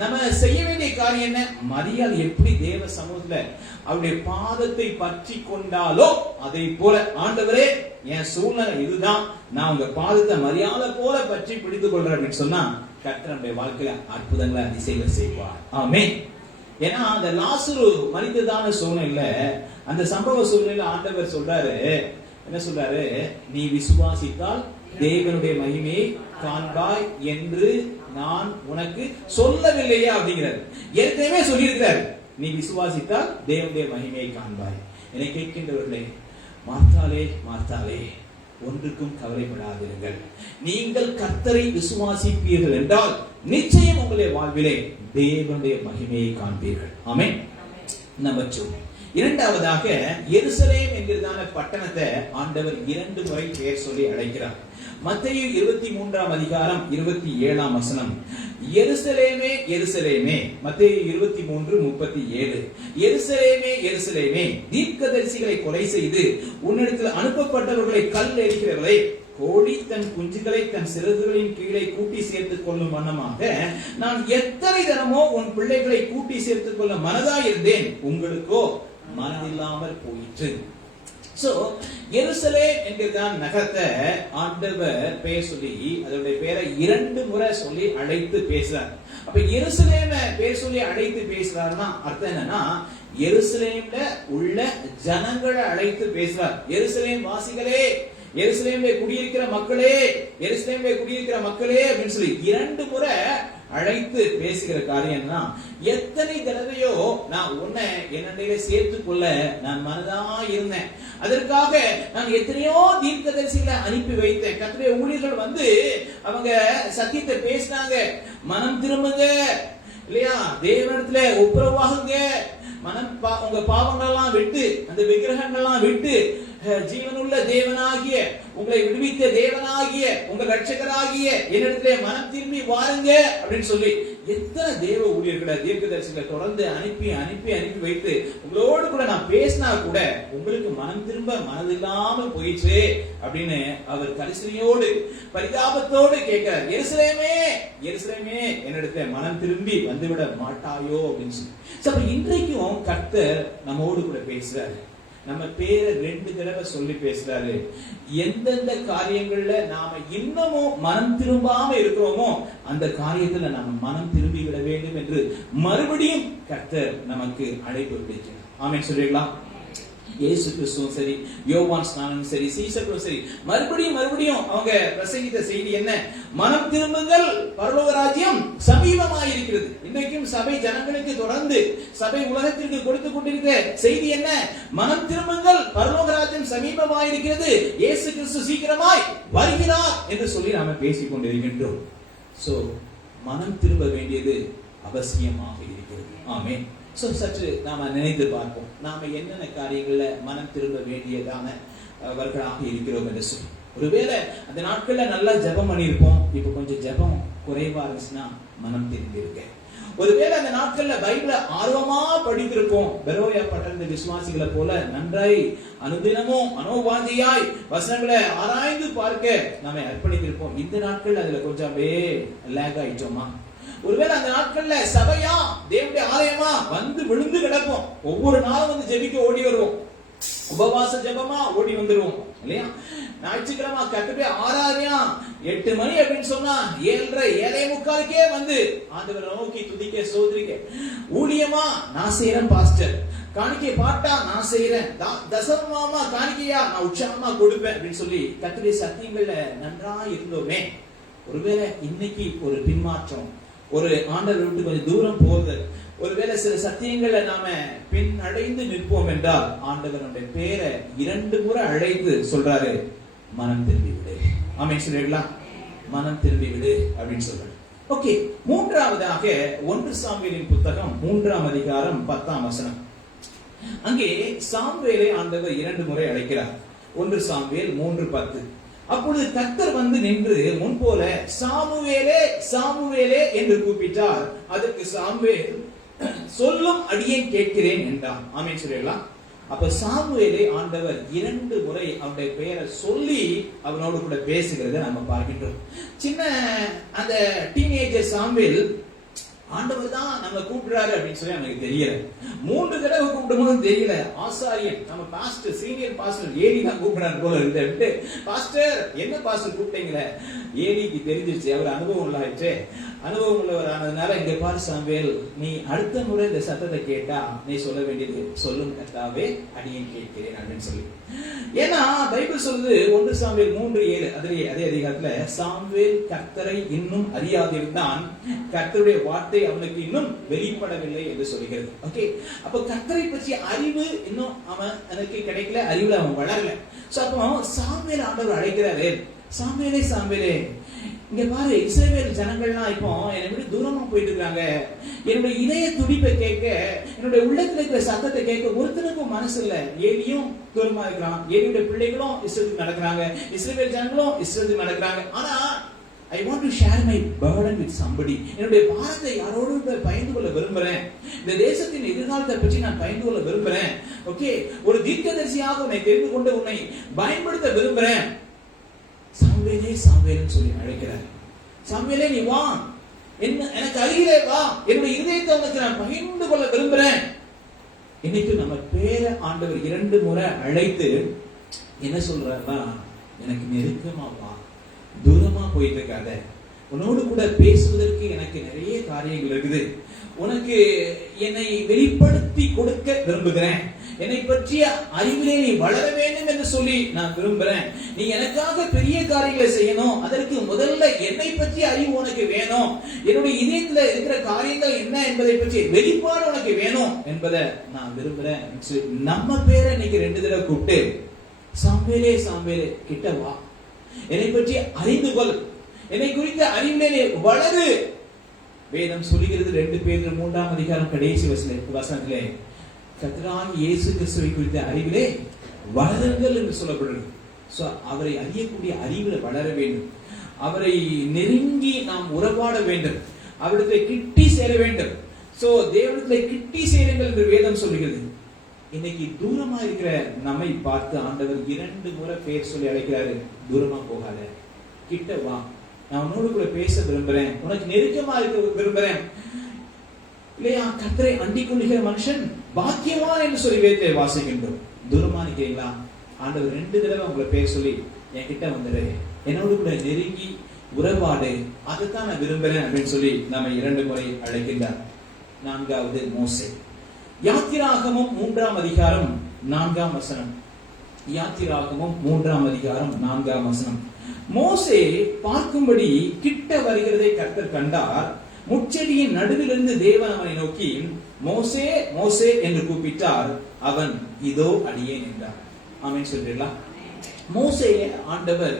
நம்ம செய்ய வேண்டிய காரியம் என்ன? மரியாதை எப்படி தேவ சமூகத்துல அவருடைய பாதத்தை பற்றி கொண்டாலோ அதை போல, ஆண்டவரே என் சூழ்நிலை இதுதான், நான் உங்க பாதத்தை மரியாதை போல பற்றி பிடித்துக் கொள்றேன் அப்படின்னு சொன்னா கர்த்தர் நம்முடைய வாழ்க்கையில அற்புதங்களை அதிசயங்களை செய்வார். ஆமென். ஏன்னா அந்த லாசரு மரித்ததான சூழ்நிலையில, அந்த சம்பவ சூழ்நிலையில ஆண்டவர் சொல்றாரு, என்ன சொல்றாரு? நீ விசுவாசித்தால் தேவனுடைய மகிமையை காண்பாய் என்று நான் உனக்கு சொல்லவில்லையா அப்படிங்கிறார். ஏற்கனவே சொல்லியிருக்கிறார், நீ விசுவாசித்தால் தேவனுடைய மகிமையை காண்பாய். என்னை கேட்கின்றவர்களே, மார்த்தாலே மார்த்தாலே ஒன்றுக்கும் கவலைப்படாதிருங்கள், நீங்கள் கர்த்தரை விசுவாசிப்பீர்கள் என்றால் நிச்சயம் உங்களுடைய வாழ்விலே தேவனுடைய மகிமையை காண்பீர்கள். ஆமென். நம்பர் 2, இரண்டாவதாக எருசலேம் என்கிறதான பட்டணத்தை ஆண்டவர் 2 முறை பெயர் சொல்லி அழைக்கிறார். மத்தேயு 23ஆம் அதிகாரம் 27ஆம் வசனம், எருசலேமே எருசலேமே, மத்தேயு 23:37, எருசலேமே எருசலேமே, தீர்க்கதரிசிகளை கொலை செய்து உன்னிடத்தில் அனுப்பப்பட்டவர்களை கல் எறிகிறவளை, கோழி தன் குஞ்சுகளை தன் சிறகுகளின் கீழே கூட்டி சேர்த்துக் கொள்ளும் வண்ணமாக நான் எத்தனை தினமோ உன் பிள்ளைகளை கூட்டி சேர்த்துக் கொள்ள மனதாயிருந்தேன், உங்களுக்கோ மனதில்லாமல் போயிற்று. சோ எருசலேம் என்கிறதான் நகரத்தை ஆண்டவர் பெயர் சொல்லி அதனுடைய பெயரை 2 முறை சொல்லி அழைத்து பேசுறார். அப்ப எருசலேம பெயர் சொல்லி அழைத்து பேசுறாருன்னா அர்த்தம் என்னன்னா, எருசலேம்ல உள்ள ஜனங்களை அழைத்து பேசுறார். எருசலேம் வாசிகளே, எருசலேம்ல குடியிருக்கிற மக்களே, எருசலேம்ல குடியிருக்கிற மக்களே அப்படின்னு சொல்லி 2 முறை அழைத்து பேசுகிற காரியம்னா, எத்தனை தடவையோ நான் உன்னை என்னிடையில சேர்த்துக் கொள்ள நான் மனதா இருந்தேன், அதற்காக நான் எத்தனையோ தீர்க்கதரிசிகளை அனுப்பி வைத்தேன். கர்த்தருடைய ஊழியர்கள் வந்து அவங்க சத்தியத்தை பேசினாங்க, மனம் திரும்புங்க இல்லையா, தேவனிடத்துல ஒப்புரவாகுங்க, மனம் உங்க பாவங்கள்லாம் விட்டு, அந்த விக்கிரகங்கள்லாம் விட்டு, ஜீவனுள்ள தேவனாகிய உங்களை விடுவித்த தேவனாகிய உங்கள் ரட்சகராகிய என்னிடத்திலே மனம் திரும்பி வாருங்க அப்படின்னு சொல்லி எத்தனை தேவ ஊழியர்களை தீர்க்கதரிசிகளை தொடர்ந்து அனுப்பி அனுப்பி அனுப்பி வைத்து உங்களோடு கூட நான் பேசினா கூட உங்களுக்கு மனம் திரும்ப மனதில்லாமல் போயிடுச்சு அப்படின்னு அவர் கரிசனையோடு பரிதாபத்தோடு கேட்கிறார், எருசலேமே எருசலேமே என்னிடத்துல மனம் திரும்பி வந்துவிட மாட்டாயோ அப்படின்னு சொல்லி. இன்றைக்கும் கர்த்தர் நம்மோடு கூட பேசுறாரு, நம்ம பேரை 2 தடவை சொல்லி பேசுறாரு. எந்தெந்த காரியங்கள்ல நாம இன்னமும் மனம் திரும்பாம இருக்கிறோமோ அந்த காரியத்துல நாம மனம் திரும்பி விட வேண்டும் என்று மறுபடியும் கர்த்தர் நமக்கு அழைப்பு விடுக்கிறார். ஆமென் சொல்றீங்களா? இயேசு கிறிஸ்துவும் சரி, யோவான் ஸ்நானனும் சரி, சீசர்களும் சரி, மறுபடியும் அவங்க பிரசங்கித்த செய்தி என்ன? மனம் திரும்புங்கள், பரலோக ராஜ்யம் சமீபமாய் இருக்கிறது. இன்றைக்கும் சபை ஜனங்களுக்கு தொடர்ந்து சபை உலகத்திற்கு கொடுத்து கொண்டிருக்கிற செய்தி என்ன? மனம் திரும்புங்கள், பரலோக ராஜ்யம் சமீபமாய் இருக்கிறது, இயேசு கிறிஸ்து சீக்கிரமாய் வருகிறார் என்று சொல்லி நாம பேசிக் கொண்டிருக்கின்றோம். சோ மனம் திரும்ப வேண்டியது அவசியமாக இருக்கிறது. ஆமென். சற்று நாம நினைத்து பார்ப்போம், நாம என்னென்ன காரியங்கள்ல மனம் திரும்ப வேண்டியதானவர்களாக இருக்கிறோம் என்று சொல்லி. ஒருவேளை அந்த நாட்கள்ல நல்லா ஜெபம் பண்ணியிருப்போம், இப்ப கொஞ்சம் ஜெபம் குறைவா இருந்துச்சுன்னா மனம் திரும்பி இருக்க. ஒருவேளை அந்த நாட்கள்ல பைபிளை ஆர்வமா படித்திருப்போம், பெரோயா பட்டணத்து விசுவாசிகளை போல நன்றாய் அனுதினமும் மனோவாஞ்சியாய் வசனங்களை ஆராய்ந்து பார்க்க நாம அர்ப்பணித்திருப்போம். இந்த நாட்கள் அதுல கொஞ்சம் அப்படியே லேக் ஆயிட்டோமா? ஒருவேளை அந்த நாட்கள்ல சபையா தேவனுடைய ஆலயமா வந்து விழுந்து கிடப்போம், ஒவ்வொரு நாளும் வந்து ஜெபிக்க ஓடி வருவோம், உபவாச ஜெபமா ஓடி வந்துருவோம் இல்லையா? ஞாயிற்றுக்கிழமை கட்டுப்பே ஆராதனையா 8 மணி அப்படின்னு சொன்னா 7:30 வந்து ஆண்டவரை நோக்கி துதிக்க சோதரிக்க. ஊழியமா நான் செய்யறேன் பாஸ்டர், காணிக்கை பாட்டா நான் செய்யறேன், தசமமா காணிக்கையா நான் உற்சாகமா கொடுப்பேன் அப்படின்னு சொல்லி கர்த்தருடைய சத்தியங்கள்ல நன்றா இருந்தோமே. ஒருவேளை இன்னைக்கு ஒரு பின்மாற்றம், ஒரு ஆண்டவர் விட்டு கொஞ்சம் தூரம் போறது, ஒருவேளை சில சத்தியங்களை நாம பின் அடைந்து நிற்போம் என்றால் ஆண்டவர் நம்முடைய பேரை 2 முறை அழைத்து சொல்றாரு, மனம் திரும்பி விடு. ஆமென் சொல்றீங்களா? மனம் திரும்பி விடு அப்படின்னு சொல்றாரு. ஓகே, மூன்றாவதாக 1 சாமுவேலின் புத்தகம் 3ஆம் அதிகாரம் 10ஆம் வசனம். அங்கே சாமுவேலை ஆண்டவர் 2 முறை அழைக்கிறார். 1 சாமுவேல் 3:10. அப்பொழுது கர்த்தர் வந்து நின்று முன்போல சாமுவேலே சாமுவேலே என்று கூப்பிட்டார். அதற்கு சாமுவேல் சொல்லும் அடியேன் கேட்கிறேன் என்றான். ஆமென் சொல்றீங்களா? அப்ப சாமுவேலை ஆண்டவர் 2 முறை அவருடைய பெயரை சொல்லி அவனோடு கூட பேசுகிறத நம்ம பார்க்கின்றோம். சின்ன அந்த டீனேஜர் சாமுவேல் ஆண்டவர் தான் நம்ம கூப்பிடுறாரு அப்படின்னு சொல்லி நமக்கு தெரியல. 3 தடவை கூப்பிடும்போது தெரியல. ஆசாரியன் நம்ம பாஸ்டர், சீனியர் பாஸ்டர் ஏலி தான் கூப்பிடுறாரு போல இருந்து, பாஸ்டர் என்ன பாஸ்டர் கூப்பிட்டீங்களே? ஏலிக்கு தெரிஞ்சிருச்சு, அவர் அனுபவம் உள்ளாயிற்று. அனுபவம் உள்ளவர் ஆனதுனால, இங்க பாரு சாமுவேல், நீ அடுத்த முறை இந்த சத்தத்தை கேட்டா நீ சொல்ல வேண்டியது, சொல்லும் கர்த்தாவே அடியேன் கேட்கிறேன் அப்படின்னு சொல்லி. ஏன்னா பைபிள் சொல்லுது 1 சாமுவேல் 3:7 அதே அதிகாரத்துல, சாமுவேல் கர்த்தரை இன்னும் அறியாதிருந்தான், கர்த்தருடைய வார்த்தை அவனுக்கு இன்னும் வெளிப்படவில்லை என்று சொல்கிறது. ஓகே, அப்ப கர்த்தரை பற்றிய அறிவு இன்னும் அவனுக்கு கிடைக்கல, அறிவுல அவன் வளரல. சோ அப்போ சாமுவேல் ஆண்டவர் அழைக்கிறாரு, சாமுவேலே சாமுவேலே, இங்க பாரு, இஸ்ரவேல் ஜனங்கள்லாம் இப்போ என்னை விட தூரமா போயிட்டு இருக்காங்க, என்னுடைய இதய துடிப்பை கேட்க, என்னுடைய உள்ளத்துல இருக்கிற சத்தத்தை கேட்க ஒருத்தனுக்கும் மனசு இல்ல. ஏலியும் தூரமா இருக்கிறான், ஏலியுடைய பிள்ளைகளும் இஸ்ரவேலுக்கு நடக்கிறாங்க, இஸ்ரவேல் ஜனங்களும் இஸ்ரவேலுக்கு நடக்கிறாங்க. ஆனா I want to share my burden with somebody. என்னுடைய பாரத்தை யாரோடு பகிர்ந்து கொள்ள விரும்புறேன். இந்த தேசத்தின் எதிர்காலத்தை பற்றி நான் பகிர்ந்து கொள்ள விரும்புறேன். ஓகே, ஒரு தீர்க்கதரிசியாக உன்னை தெரிந்து கொண்டு உன்னை பயன்படுத்த விரும்புறேன். சாமுவேலே சாமுவேல்னு சொல்லி அழைக்கிறார். சாமுவேலே நீ வா, எனக்கு அருகிலே வா, என்னுடைய இதயத்தை உனக்கு நான் பகிர்ந்து கொள்ள விரும்புறேன். இன்னைக்கு நம்ம பேரை ஆண்டவர் 2 முறை அழைத்து என்ன சொல்றாருன்னா, எனக்கு நெருக்கமா வா, தூரமா போயிட்டு இருக்காத, உன்னோடு கூட பேசுவதற்கு எனக்கு நிறைய காரியங்கள் இருக்குது, உனக்கு என்னை வெளிப்படுத்தி கொடுக்க விரும்புகிறேன், என்னை பற்றிய அறிவிலே நீ வளர வேண்டும் என்று சொல்லி நான் விரும்புறேன். நீ எனக்காக பெரிய காரியங்களை செய்யணும், அதற்கு முதல்ல என்னை பற்றிய அறிவு உனக்கு வேணும், என்னுடைய இதயத்துல இருக்கிற காரியங்கள் என்ன என்பதை பற்றி வெளிப்பாடு உனக்கு வேணும் என்பதை நான் விரும்புறேன். நம்ம பேரை இன்னைக்கு 2 தடவை கூப்பிட்டு, சாமுவேலே சாமுவேலே கிட்ட வா, என்னை பற்றி அறிந்து கொள், என்னை குறித்த அறிவிலே வளரு. வேதம் சொல்லுகிறது 2 பேதுரு 3ஆம் அதிகாரம் கடைசி வசனத்திலே, கர்த்தராகிய இயேசு கிறிஸ்துவை குறித்த அறிவிலே வளருங்கள் என்று சொல்லப்படுகிறது. சோ அவரை அறியக்கூடிய அறிவில் வளர வேண்டும், அவரை நெருங்கி நாம் உறவாட வேண்டும், அவரிடத்தை கிட்டி சேர வேண்டும். சோ தேவனிடத்திலே கிட்டி சேருங்கள் என்று வேதம் சொல்லுகிறது. இன்னைக்கு தூரமா இருக்கிற நம்மை பார்த்து ஆண்டவர் 2 முறை பேர் சொல்லி அழைக்கிறாரு. தூரமா போகாத, கிட்ட வா, நான் உன்னோடு கூட பேச விரும்புறேன், உனக்கு நெருக்கமா இருக்க விரும்புறேன் இல்லையா? கர்த்தரை அண்டிக் கொள்ளுகிற மனுஷன் பாக்கியவான் என்று சொல்லி வேதத்தை வாசிக்கின்றோம். தூரமா இருக்கிறீங்களா? ஆண்டவர் 2 தடவை உங்களை பேர் சொல்லி என் கிட்ட வந்துடு, என்னோடு கூட நெருங்கி உறவாடு, அதைத்தான் நான் விரும்புறேன் அப்படின்னு சொல்லி நம்ம 2 முறை அழைக்கின்றார். 4வது மோசே. யாத்திராகமம் 3ஆம் அதிகாரம் 4ஆம் வசனம். யாத்திராகமம் 3ஆம் அதிகாரம் 4ஆம் வசனம். மோசே பார்க்கும்படி கிட்ட வருகிறதை கர்த்தர் கண்டார். முட்செடியின் நடுவிலிருந்து தேவன் அவனை நோக்கி மோசே மோசே என்று கூப்பிட்டார். அவன் இதோ அடியேன் என்றார். ஆமென் சொல்றீங்களா? மோசேயை ஆண்டவர்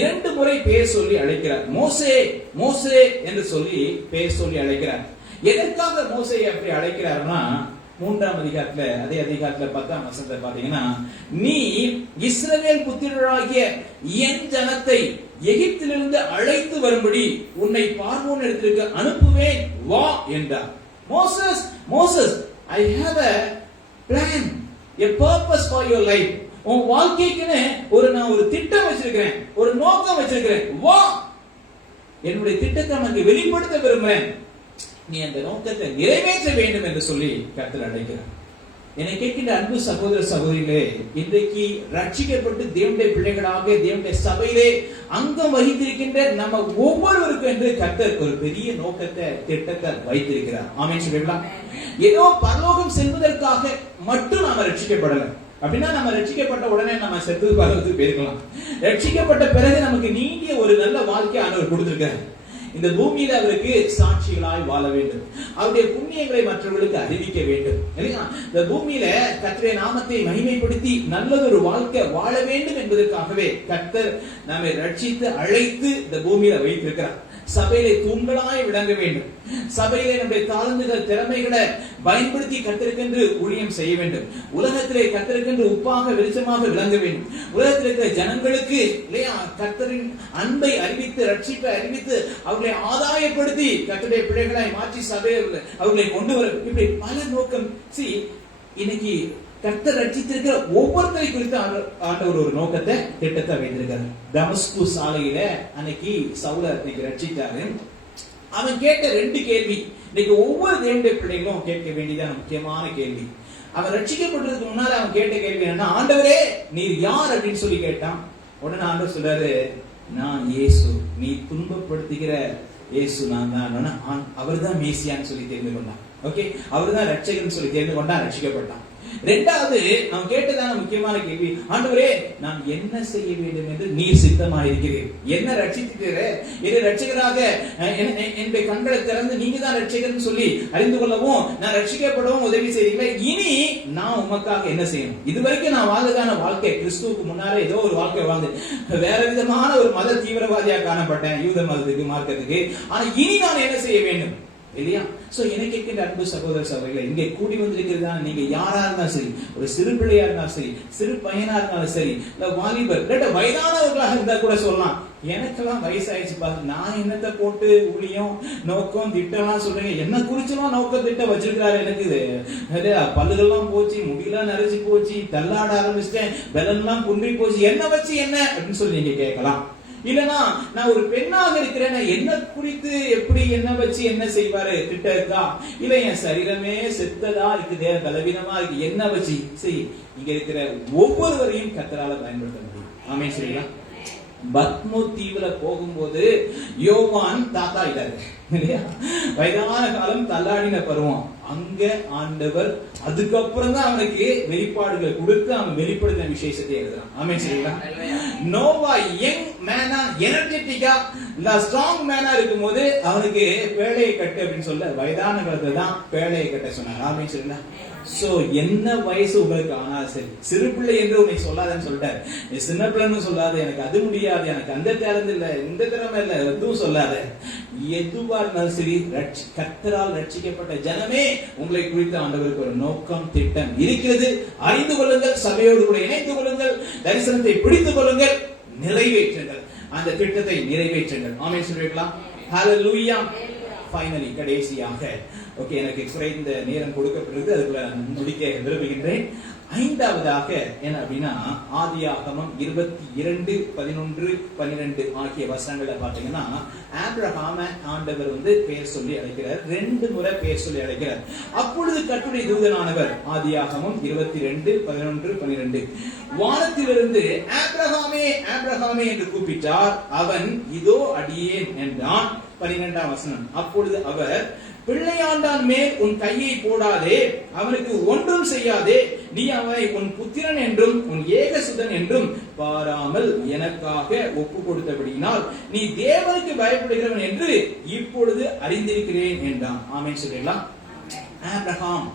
2 முறை பேர் சொல்லி அழைக்கிறார். மோசே மோசே என்று சொல்லி பேர் சொல்லி அழைக்கிறார். எதற்காக மோசேயை அப்படி அழைக்கிறார்னா, 3ஆம் அதிகாரத்துல, அதே அதிகாரத்துல 10ஆம் வசனத்தை பாத்தீங்கன்னா, நீ இஸ்ரவேல் புத்திரராகிய என் ஜனத்தை எகிப்திலிருந்து அழைத்து வரும்படி உன்னை பார்வோன் இடத்திற்கு அனுப்புவேன், வா என்றார். Moses Moses, I have a plan, a purpose for your life. உன் வாழ்க்கைக்குன்னு நான் ஒரு திட்டம் வச்சிருக்கிறேன், ஒரு நோக்கம் வச்சிருக்கிறேன், வா, என்னுடைய திட்டத்தை உனக்கு வெளிப்படுத்த விரும்புகிறேன், நீ அந்த நோக்கத்தை நிறைவேற்ற வேண்டும் என்று சொல்லி கர்த்தர் அழைக்கிறார். என்னை கேட்கின்ற அன்பு சகோதர சகோதரிகளே, இன்றைக்கு ரட்சிக்கப்பட்டு தேவனுடைய பிள்ளைகளாக தேவனுடைய சபையிலே அங்கம் வகித்திருக்கின்ற நம்ம ஒவ்வொருவருக்கும் என்று கர்த்தர் ஒரு பெரிய நோக்கத்தை திட்டத்தை வைத்திருக்கிறார். ஆமென் சொல்றீங்களா? ஏதோ பரலோகம் செல்வதற்காக மட்டும் நாம ரட்சிக்கப்படல. அப்படின்னா நம்ம ரட்சிக்கப்பட்ட உடனே நம்ம செத்து பரலோகத்துக்கு போயிருக்கலாம். ரட்சிக்கப்பட்ட பிறகு நமக்கு நீடிய ஒரு நல்ல வாழ்க்கை ஆண்டவர் கொடுத்திருக்கிறார். இந்த பூமியில அவருக்கு சாட்சிகளாய் வாழ வேண்டும், அவருடைய புண்ணியங்களை மற்றவர்களுக்கு அறிவிக்க வேண்டும். இந்த பூமியில கர்த்தருடைய நாமத்தை மகிமைப்படுத்தி நல்லதொரு வாழ்க்கை வாழ வேண்டும் என்பதற்காகவே கர்த்தர் நம்மை ரட்சித்து அழைத்து இந்த பூமியில வைத்திருக்கிறார். சபையிலே தூண்களாய் விளங்க வேண்டும். சபையிலே நம்முடைய தாளந்துகள் திறமைகளை பயன்படுத்தி கர்த்தருக்கென்று ஊழியம் செய்ய வேண்டும். உலகத்திலே கர்த்தருக்கென்று உப்பாக வெளிச்சமாக விளங்க வேண்டும். உலகத்தில் இருக்கிற ஜனங்களுக்கு இல்லையா கர்த்தரின் அன்பை அறிவித்து ரட்சிப்பை அறிவித்து அவர்களை ஆதாயப்படுத்தி கர்த்தருடைய பிள்ளைகளாய் மாற்றி சபையை அவர்களை கொண்டு வர, இப்படி பல நோக்கம். இன்னைக்கு கர்த்தர் ரட்சித்திருக்கிற ஒவ்வொருத்தரை குறித்து ஆண்டவர் ஒரு நோக்கத்தை திட்டத்தை வைத்திருக்காரு. தமஸ்கு சாலையில அன்னைக்கு சவுல ரட்சித்தாரு. அவன் கேட்ட 2 கேள்வி இன்னைக்கு ஒவ்வொரு தேவனுடைய பிள்ளைகளும் கேட்க வேண்டியதான முக்கியமான கேள்வி. அவன் ரட்சிக்கப்பட்டதுக்கு முன்னால அவன் கேட்ட கேள்வி என்னன்னா, ஆண்டவரே நீர் யார் அப்படின்னு சொல்லி கேட்டான். உடனே ஆண்டவர் சொல்றாரு, நான் இயேசு, நீ துன்பப்படுத்துகிற இயேசு நான் தான். அவர் தான் மேசியான்னு சொல்லி தெரிந்து கொண்டான். ஓகே, அவர் தான் ரட்சகன் சொல்லி தெரிந்து கொண்டான், ரட்சிக்கப்பட்டான். 2வது அவன் கேட்டதான முக்கியமான கேள்வி, ஆண்டவரே நான் என்ன செய்ய வேண்டும் என்று நீர் சித்தமாயிருக்கிறீர், என்ன ரட்சித்திருக்கிற, என்னை ரட்சகராக என்னுடைய கண்களை திறந்து நீங்க தான் ரட்சகர்னு சொல்லி அறிந்து கொள்ளவும் நான் ரட்சிக்கப்படவும் உதவி செய்தீங்களே, இனி நான் உமக்காக என்ன செய்யணும்? இதுவரைக்கும் நான் வாழ்ந்ததான வாழ்க்கை கிறிஸ்துவுக்கு முன்னாலே ஏதோ ஒரு வாழ்க்கை வாழ்ந்து வேற விதமான ஒரு மத தீவிரவாதியா காணப்பட்டேன், யூத மதத்துக்கு மார்க்கத்துக்கு. ஆனா இனி நான் என்ன செய்ய வேண்டும் இல்லையா? சோ எனக்கு கேட்கின்ற அன்பு சகோதர சகோதரிகளே, இங்கே கூடி வந்திருக்கிறதான நீங்க யாரா இருந்தாலும் சரி, ஒரு சிறு பிள்ளையா இருந்தாலும் சரி, சிறு பையனா இருந்தாலும் சரி, இல்ல வாலிபர், இல்ல வயதானவர்களாக இருந்தா கூட சொல்லலாம், எனக்கெல்லாம் வயசாயிடுச்சு பாத்து நான் என்னத்தை போட்டு ஊழியம் நோக்கம் திட்டம்லாம் சொல்றீங்க, என்ன குறிச்செல்லாம் நோக்கம் திட்டம் வச்சிருக்காரு. எனக்கு பல்லுகள்லாம் போச்சு, முடியெல்லாம் நிறைஞ்சு போச்சு, தள்ளாட ஆரம்பிச்சிட்டேன், பலன்லாம் குன்றி போச்சு, என்ன வச்சு என்ன அப்படின்னு சொல்லி நீங்க கேட்கலாம். இல்லனா நான் ஒரு பெண்ணாக இருக்கிறேன், என்ன குறித்து எப்படி என்ன வச்சு என்ன செய்வாரு திட்ட இருக்கா? இல்ல என் சரீரமே செத்ததா இருக்குது, பலவீனமா இருக்கு, என்ன வச்சு சரி. இங்க இருக்கிற ஒவ்வொருவரையும் கர்த்தரால பயன்படுத்த முடியும். ஆமென் சரிங்களா? பத்மோ தீவுல போகும்போது யோவான் தாத்தா இல்லாரு இல்லையா, வயதான காலம், தள்ளாடின பருவம். அங்க ஆண்டவர் அதுக்கப்புறம் தான் அவனுக்கு வெளிப்பாடுகள் கொடுத்து அவன் வெளிப்படுத்தின விசேஷத்தை எழுதுறான். ஆமென் சரிங்களா? நோவா யங் மேனா, எனர்ஜெட்டிக்கா, ஸ்ட்ராங் மேனா இருக்கும்போது அவனுக்கு பேழையை கட்டு அப்படின்னு சொல்ல வயதான காலத்துல தான் பேழையை கட்ட சொன்னாங்க. ஆமென் சரிங்களா? சோ என்ன வயசு உங்களுக்கு ஆனாலும் சரி, சிறு பிள்ளை என்று உன்னை சொல்லாதன்னு சொல்லிட்டாரு. நீ சின்ன பிள்ளைன்னு சொல்லாத, எனக்கு அது முடியாது, எனக்கு அந்த டேலண்ட் இல்ல, இந்த திறமை இல்ல, எதுவும் சொல்லாத. எதுவா இருந்தாலும் சரி, கர்த்தரால் ரட்சிக்கப்பட்ட ஜனமே உங்களை குறித்து ஆண்டவருக்கு ஒரு நோக்கம் திட்டம் இருக்கிறது. அறிந்து கொள்ளுங்கள், சபையோடு கூட இணைந்து கொள்ளுங்கள், தரிசனத்தை பிடித்துக் கொள்ளுங்கள், நிறைவேற்றுங்கள், அந்த திட்டத்தை நிறைவேற்றுங்கள். ஆமென் சொல்லிக்கலாம். ஹல்லேலூயா. ஃபைனலி கடைசியாக ஓகே, எனக்கு குறைந்த நேரம் கொடுக்கப்பட்டிருக்கு, அதுக்குள்ள நான் முடிக்க விரும்புகின்றேன். 5வதாக என்ன அப்படின்னா, ஆதியாகமம் 22:11-12 ஆகிய வசனங்களை பார்த்தீங்கன்னா, ஆபிரகாம ஆண்டவர் பெயர் சொல்லி அழைக்கிறார், 2 முறை பெயர் சொல்லி அழைக்கிறார். அப்பொழுது கர்த்தருடைய தூதனானவர், ஆதியாகமம் 22:11-12, வானத்திலிருந்து ஆபிரகாமே ஆபிரகாமே என்று கூப்பிட்டார். அவன் இதோ அடியேன் என்றான். 12ஆம் வசனம், அப்பொழுது அவர் பிள்ளையாண்டான் மேல் உன் கையை போடாதே, அவனுக்கு ஒன்றும் செய்யாதே. நீ அவனை உன் புத்திரன் என்றும் உன் ஏகசுதன் என்றும் பாராமல் எனக்காக ஒப்பு கொடுத்தபடியினால் நீ தேவனுக்கு பயப்படுகிறவன் என்று இப்பொழுது அறிந்திருக்கிறேன் என்றான். ஆமென் சொல்லிடலாம். ஆபிரகாம்,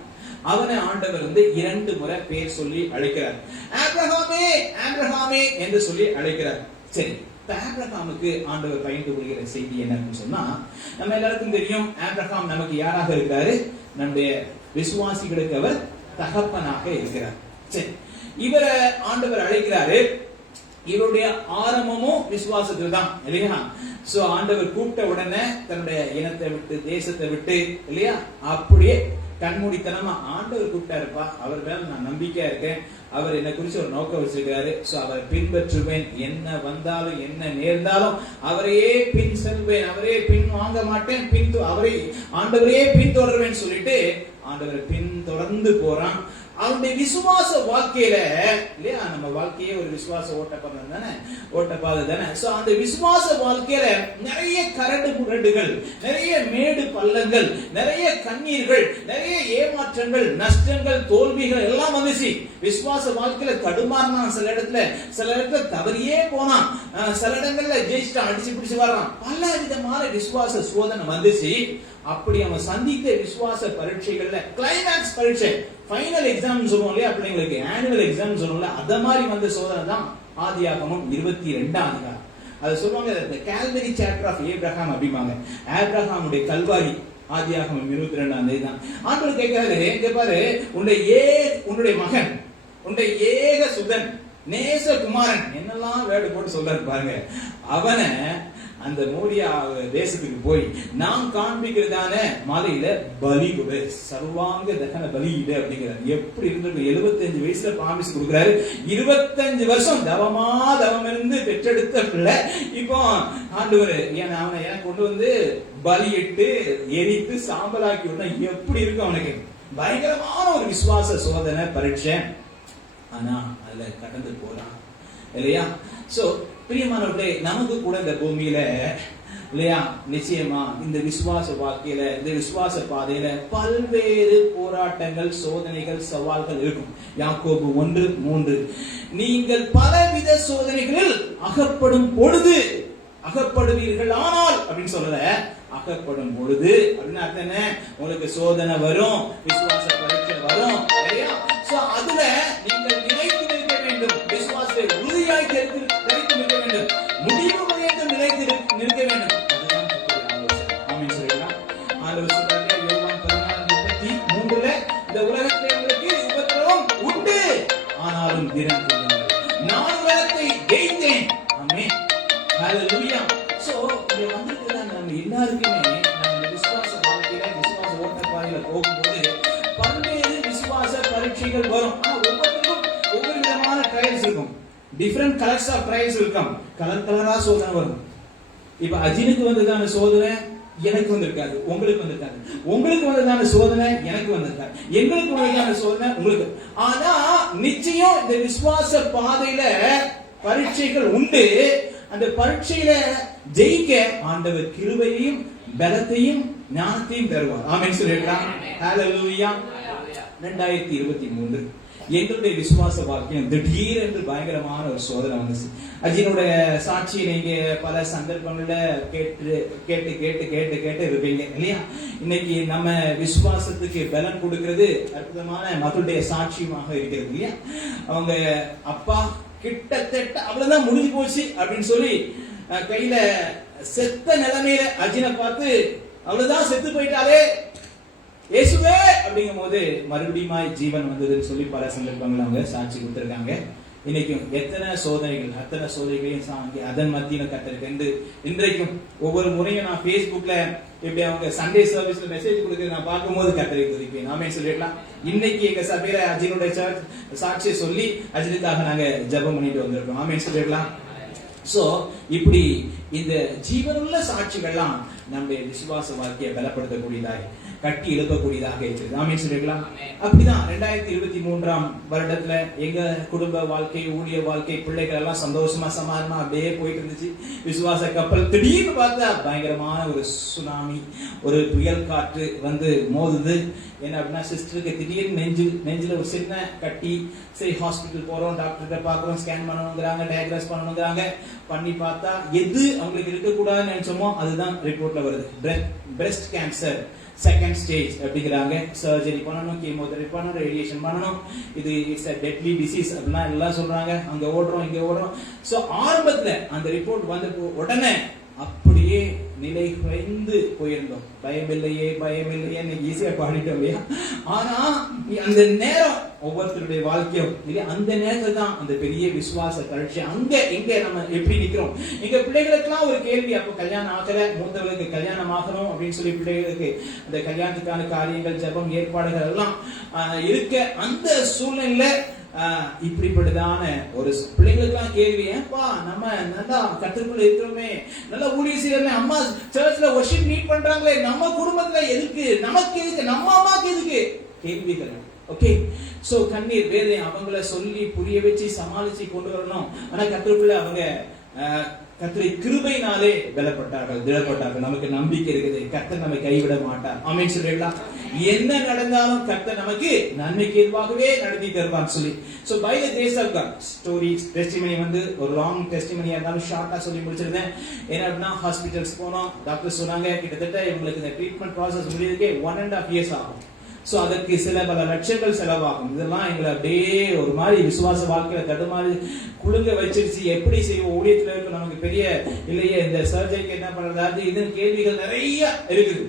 அவனை ஆண்டவர் 2 முறை பேர் சொல்லி அழைக்கிறார். ஆபிரகாமே, ஆபிரகாமே என்று சொல்லி அழைக்கிறார். சரி, ஆபிரகாமுக்கு ஆண்டவர் பகிர்ந்து கொள்கிற செய்தி என்னன்னு சொன்னா, நம்ம எல்லாருக்கும் தெரியும் ஆபிரகாம் நமக்கு யாராக இருக்கிறாரு? நம்முடைய விசுவாசிகளுக்கு அவர் தகப்பனாக இருக்கிறார். சரி, இவரை ஆண்டவர் அழைக்கிறாரு. இவருடைய ஆரம்பமும் விசுவாசத்தில் தான் இல்லையா? சோ ஆண்டவர் கூப்பிட்ட உடனே தன்னுடைய இனத்தை விட்டு தேசத்தை விட்டு இல்லையா அப்படியே கண்மூடித்தனமா ஆண்டவர் கூப்பிட்டாருப்பா, அவர் மேல நான் நம்பிக்கையா இருக்கேன், அவர் என்ன குறிச்சு ஒரு நோக்கம் வச்சிருக்காரு, சோ அவரை பின்பற்றுவேன், என்ன வந்தாலும் என்ன நேர்ந்தாலும் அவரையே பின் செல்வேன், அவரே பின் வாங்க மாட்டேன், அவரை ஆண்டவரையே பின்தொடர்வேன் சொல்லிட்டு ஆண்டவரை பின் தொடர்ந்து போறான். அவனுடைய விசுவாச வாழ்க்கையில இல்லையா, நம்ம வாழ்க்கையே ஒரு விசுவாச ஓட்டப்பாதை தானே. சோ அந்த விசுவாச வாழ்க்கையில நிறைய கரடு முரடுகள், நிறைய மேடு பள்ளங்கள், நிறைய கண்ணீர்கள், நிறைய ஏமாற்றங்கள், நஷ்டங்கள், தோல்விகள் எல்லாம் வந்துச்சு. விசுவாச வாழ்க்கையில தடுமாறினான், சில இடத்துல தவறியே போனான், சில இடங்கள்ல ஜெயிச்சிட்டான், அடிச்சு பிடிச்சு வர்றான், பல விதமான விசுவாச சோதனை வந்துச்சு. அப்படி அவன் சந்தித்த விசுவாச பரீட்சைகள்ல கிளைமேக்ஸ் பரீட்சை, ஃபைனல் எக்ஸாம் சொல்லுவோம் இல்லையா பிள்ளைங்களுக்கு, ஆனுவல் எக்ஸாம் சொல்லுவோம்ல, அத மாதிரி வந்த சோதனை தான் ஆதியாகமம் 22ஆம் அதிகாரம். அது சொல்லுவாங்க கால்வரி சாப்டர் ஆஃப் ஏப்ரஹாம் அப்படிம்பாங்க. ஆபிரகாமுடைய கல்வாரி ஆதியாகமம் 22ஆம் அதிகாரம். ஆண்டவர் கேட்கிறாரு, இங்க பாரு, உன்னுடைய மகன், உன்னுடைய ஏக சுதன், நேச குமாரன், என்னெல்லாம் வேர்டு போட்டு சொல்றாரு பாருங்க, அவனை அந்த மோரியா தேசத்துக்கு போய் நாம் காண்பிக்கிறதான மலையில பலி கொடு, சர்வாங்க தகன பலி இடு அப்படிங்கிறார். எப்படி இருந்திருக்கு? 75 வயசுல ப்ராமிஸ் கொடுக்கிறாரு. 25 வருஷம் தவம் இருந்து பெற்றெடுத்த பிள்ளை இப்போ ஆண்டவர் அவனை எனக்கு கொண்டு பலியிட்டு எரித்து சாம்பலாக்கி விட்டா எப்படி இருக்கும் அவனுக்கு? பயங்கரமான ஒரு விசுவாச சோதனை பரீட்சை. ஆனா அதுல கடந்து போறான் இல்லையா? சோ பிரியமானவர்களே, நமக்கு கூட இந்த பூமியில இல்லையா நிச்சயமா இந்த விசுவாச வாழ்க்கையில, இந்த விசுவாச பாதையில பல்வேறு போராட்டங்கள், சோதனைகள், சவால்கள் இருக்கும். யாக்கோபு 1:3 நீங்கள் பலவித சோதனைகளில் அகப்படும் பொழுது, அகப்படுவீர்கள் ஆனால் அப்படின்னு சொல்லல, அகப்படும் பொழுது அப்படின்னு அர்த்தம் என்ன? உங்களுக்கு சோதனை வரும், விசுவாச பரீட்சை வரும் இல்லையா? சோ அதுல நீங்கள் நிலைத்து நிற்க வேண்டும், விசுவாசத்தை உறுதியாய் தெரிந்து நிற்க வேண்டும், முடிவு வரைக்கும் நிலைத்து நிற்க வேண்டும். அதுதான் ஆமென் சொல்றீங்களா? ஆண்டவர் சொல்றாரு யோவான் 14:33 இந்த உலகத்தில் உங்களுக்கு உபத்திரவம் உண்டு, ஆனாலும் திடன் கொள்ளுங்கள், நான் உலகத்தை ஜெயித்தேன். ஆமென், ஹalleluya. சோ இங்க வந்திருக்கிற நம்ம எல்லாருக்குமே நம்ம விசுவாச வாழ்க்கையில, விசுவாச ஓட்டப்பாதையில போகும்போது பல்வேறு விசுவாச பரீட்சைகள் வரும். ஆனா ஒவ்வொருத்தருக்கும் ஒவ்வொரு விதமான ட்ரையல்ஸ் இருக்கும், டிஃபரண்ட் கலர்ஸ் ஆஃப் ட்ரையல்ஸ் இருக்கும், கலரா சோதனை வரும். இப்ப அஜினுக்கு வந்ததான சோதனை எனக்கு வந்திருக்காது, உங்களுக்கு வந்திருக்காது, உங்களுக்கு வந்ததான சோதனை எனக்கு வந்திருக்காது, எங்களுக்கு வந்ததான சோதனை உங்களுக்கு. ஆனா நிச்சயம் இந்த விசுவாச பாதையில பரீட்சைகள் உண்டு. அந்த பரீட்சையில ஜெயிக்க ஆண்டவர் கிருபையையும் பலத்தையும் ஞானத்தையும் தருவார். ஆமென் சொல்லிடலாம். ஹalleluya. 2023 எங்களுடைய விசுவாச வாழ்க்கையும் திடீரென்று பயங்கரமான ஒரு சோதனை வந்துச்சு. அஜினுடைய சாட்சியை நீங்க பல சந்தர்ப்பங்கள்ல கேட்டு கேட்டு கேட்டு கேட்டு கேட்டு இருப்பீங்க இல்லையா? இன்னைக்கு நம்ம விசுவாசத்துக்கு பலன் கொடுக்கிறது அற்புதமான மகளுடைய சாட்சியமாக இருக்கிறது இல்லையா? அவங்க அப்பா கிட்டத்தட்ட அவ்வளவுதான் முடிஞ்சு போச்சு அப்படின்னு சொல்லி கையில செத்த நிலைமையில அர்ஜுனை பார்த்து அவ்வளவுதான் செத்து போயிட்டாலே இயேசுவே அப்படிங்கும் போது மறுபடியும் ஜீவன் வந்ததுன்னு சொல்லி பல சந்தர்ப்பங்கள் அவங்க சாட்சி கொடுத்திருக்காங்க. இன்னைக்கும் எத்தனை சோதனைகள், அத்தனை சோதனைகளையும் அதன் மத்தியில கத்திருக்கு. இன்றைக்கும் ஒவ்வொரு முறையும் நான் Facebookல இப்படி அவங்க சண்டே சர்வீஸ்ல மெசேஜ் கொடுக்குறது நான் பார்க்கும்போது கத்தரை குறிப்பேன். நாமே சொல்லிடலாம். இன்னைக்கு எங்க சபையில அஜினுடைய சாட்சியை சொல்லி அஜினுக்காக நாங்க ஜெபம் பண்ணிட்டு வந்திருக்கோம். நாமே சொல்லிடலாம். சோ இப்படி இந்த ஜீவனுள்ள சாட்சிகள்லாம் நம்முடைய விசுவாச வாழ்க்கையை பலப்படுத்தக்கூடியதாய் கட்டி எழுப்பக்கூடியதாக இருக்குது. ஆமென் சொல்லிக்கலாம். அப்படிதான் 2023ஆம் வருடத்துல எங்க குடும்ப வாழ்க்கை, ஊழிய வாழ்க்கை, பிள்ளைகள் எல்லாம் சந்தோஷமா சமாதானமா அப்படியே போயிட்டு இருந்துச்சு. விசுவாச கப்பல் திடீர்னு பார்த்தா பயங்கரமான ஒரு சுனாமி, ஒரு புயல் காற்று வந்து மோதுது. என்ன அப்படின்னா சிஸ்டருக்கு திடீர்னு நெஞ்சில ஒரு சின்ன கட்டி. சரி ஹாஸ்பிட்டல் போறோம், டாக்டர்கிட்ட பாக்குறோம், ஸ்கேன் பண்ணணுங்கிறாங்க, டயக்ராஸ் பண்ணணுங்கிறாங்க. பண்ணி பார்த்தா எது அவங்களுக்கு இருக்கக்கூடாதுன்னு நினைச்சோமோ அதுதான் ரிப்போர்ட்ல வருது. பிரஸ்ட் கேன்சர் செகண்ட் ஸ்டேஜ் அப்படிங்கிறாங்க. சர்ஜரி பண்ணணும், கீமோதெரபி பண்ணணும், ரேடியேஷன் பண்ணணும். இது இட்ஸ் a deadly disease அப்படின்னா எல்லாம் சொல்றாங்க. அங்க ஓடுறோம், இங்க ஓடுறோம். சோ ஆரம்பத்துல அந்த ரிப்போர்ட் வந்து உடனே அப்படியே நிலை குறைந்து போயிருந்தோம். பயமில்லையே பயமில்லையே ஈஸியா பாடிட்டோம் இல்லையா? ஆனா அந்த நேரம் ஒவ்வொருத்தருடைய வாழ்க்கையும் இல்லையா, அந்த நேரத்துல தான் அந்த பெரிய விசுவாச கட்சி அங்க எங்க நம்ம எப்படி நிக்கிறோம். எங்க பிள்ளைகளுக்கெல்லாம் ஒரு கேள்வி, அப்போ கல்யாணம் ஆகல, மூத்தவர்களுக்கு கல்யாணம் ஆகணும் அப்படின்னு சொல்லி பிள்ளைகளுக்கு அந்த கல்யாணத்துக்கான காரியங்கள், ஜெபம், ஏற்பாடுகள் எல்லாம் இருக்க அந்த சூழ்நிலையில இப்படிப்பட்டதான ஒரு பிள்ளைகளுக்கெல்லாம் கேள்வி, ஏன்பா நம்ம நல்லா கர்த்தருக்குள்ள இருக்கிறோமே, நல்லா ஊழியம் செய்யறோமே, அம்மா சர்ச்ல வொர்ஷிப் மீட் பண்றாங்களே, நம்ம குடும்பத்துல எதுக்கு, நமக்கு எதுக்கு, நம்ம அம்மாக்கு எதுக்கு கேள்விகள். ஓகே, சோ கண்ணீர் வேதனை அவங்கள சொல்லி புரிய வச்சு சமாளிச்சு கொண்டு வரணும். ஆனா கர்த்தருக்குள்ள அவங்க கர்த்தருடைய கிருபையினாலே பலப்பட்டார்கள், திடப்பட்டார்கள். நமக்கு நம்பிக்கை இருக்குது, கர்த்தர் நம்மை கைவிட மாட்டார். ஆமென் சொல்றீங்களா? என்ன நடந்தாலும் கர்த்தர் நமக்கு நன்மைக்கு ஏதுவாகவே நடத்தி தருவான்னு சொல்லி. So by the grace of God story testimony வந்து ஒரு லாங் டெஸ்டிமனியா இருந்தாலும் ஷார்ட்டா சொல்லி முடிச்சிருந்தேன். என்ன அப்படின்னா ஹாஸ்பிட்டல்ஸ் போனோம், டாக்டர் சொன்னாங்க கிட்டத்தட்ட இவங்களுக்கு இந்த ட்ரீட்மெண்ட் ப்ராசஸ் முடியறதுக்கே 1.5 years ஆகும். சோ அதற்கு பல லட்சங்கள் செலவாகும். இதெல்லாம் எங்களை அப்படியே ஒரு மாதிரி விசுவாச வாழ்க்கையில தடுமாறி குழுங்க வச்சிருச்சு. எப்படி செய்வோம், ஊழியத்துல இருக்க நமக்கு பெரிய இல்லையே, இந்த சர்ஜரிக்கு என்ன பண்றது, இது கேள்விகள் நிறைய இருக்குது.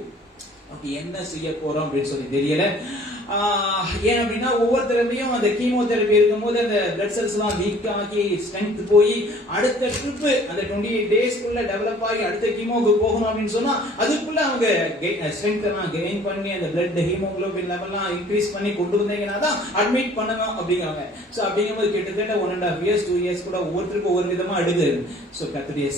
அப்படி என்ன செய்ய போறோம் அப்படின்னு சொல்லி தெரியல. ஏன் அப்படின்னா ஒவ்வொருத்தரையும் அந்த கீமோதெரபி இருக்கும்போது அந்த பிளட் செல்ஸ் எல்லாம் வீக் ஆகி ஸ்ட்ரென்த் போய் அடுத்த ட்ரிப் அந்த 28 டேஸ்க்குள்ள டெவலப் ஆகி அடுத்த கீமோக்கு போகணும் அப்படின்னு சொன்னா அதுக்குள்ள அவங்க ஸ்ட்ரென்த் எல்லாம் கெயின் பண்ணி அந்த பிளட் ஹீமோகுளோபின் லெவல்லாம் இன்க்ரீஸ் பண்ணி கொண்டு வந்தீங்கன்னா தான் அட்மிட் பண்ணணும் அப்படிங்கிறாங்க. சோ அப்படிங்கும்போது கிட்டத்தட்ட 1.5 years 2 years கூட ஒவ்வொருத்தருக்கும் ஒவ்வொரு விதமா எடுக்குது. சோ கர்த்தருடைய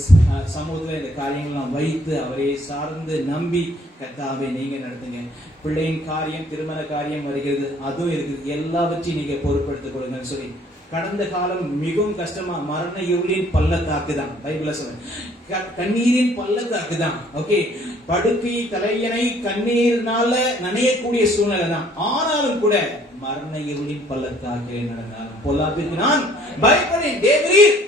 சமூகத்துல இந்த காரியங்கள்லாம் வைத்து அவரை சார்ந்து நம்பி கர்த்தாவே நீங்க நடத்துங்க. பிள்ளையின் காரியம், திருமண காரியம் வருகிறது, அதுவும் இருக்குது, எல்லாவற்றையும் நீங்க பொறுப்படுத்திக் கொடுங்கன்னு சொல்லி. கடந்த காலம் மிகவும் கஷ்டமா, மரண இருளின் பள்ளத்தாக்கு தான் பைபிள்ல சொல்ற, கண்ணீரின் பள்ளத்தாக்கு தான். ஓகே, படுக்கை தலையணை கண்ணீர்னால நனையக்கூடிய சூழ்நிலை தான். ஆனாலும் கூட மரண இருளின் பள்ளத்தாக்கிலே நடந்தாலும் பொல்லாப்பிற்கு நான் பயப்படேன். தேவரீர்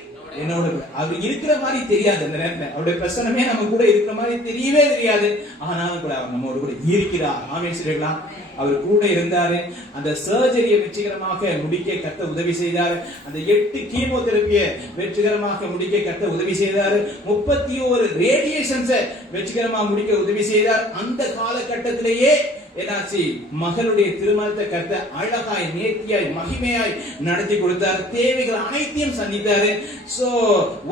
என்னோட அவர் இருக்கிற மாதிரி தெரியாது. அந்த நேரத்துல அவருடைய பிரசனமே நம்ம கூட இருக்கிற மாதிரி தெரியவே தெரியாது. ஆனாலும் கூட அவர் நம்மோடு கூட இருக்கிறார். ஆமென் சொல்லிடலாம். அவர் கூட இருந்தாரு. அந்த சர்ஜரியை வெற்றிகரமாக முடிக்க கர்த்தர் உதவி செய்தாரு. அந்த 8 கீமோதெரபியை வெற்றிகரமாக முடிக்க கர்த்தர் உதவி செய்தாரு. 31 ரேடியேஷன்ஸை வெற்றிகரமாக முடிக்க உதவி செய்தார். அந்த காலகட்டத்திலேயே என்னாச்சு, மகளுடைய திருமணத்தை கர்த்தர் அழகாய், நேர்த்தியாய், மகிமையாய் நடத்தி கொடுத்தார். தேவைகள் அனைத்தையும் சந்தித்தாரு. சோ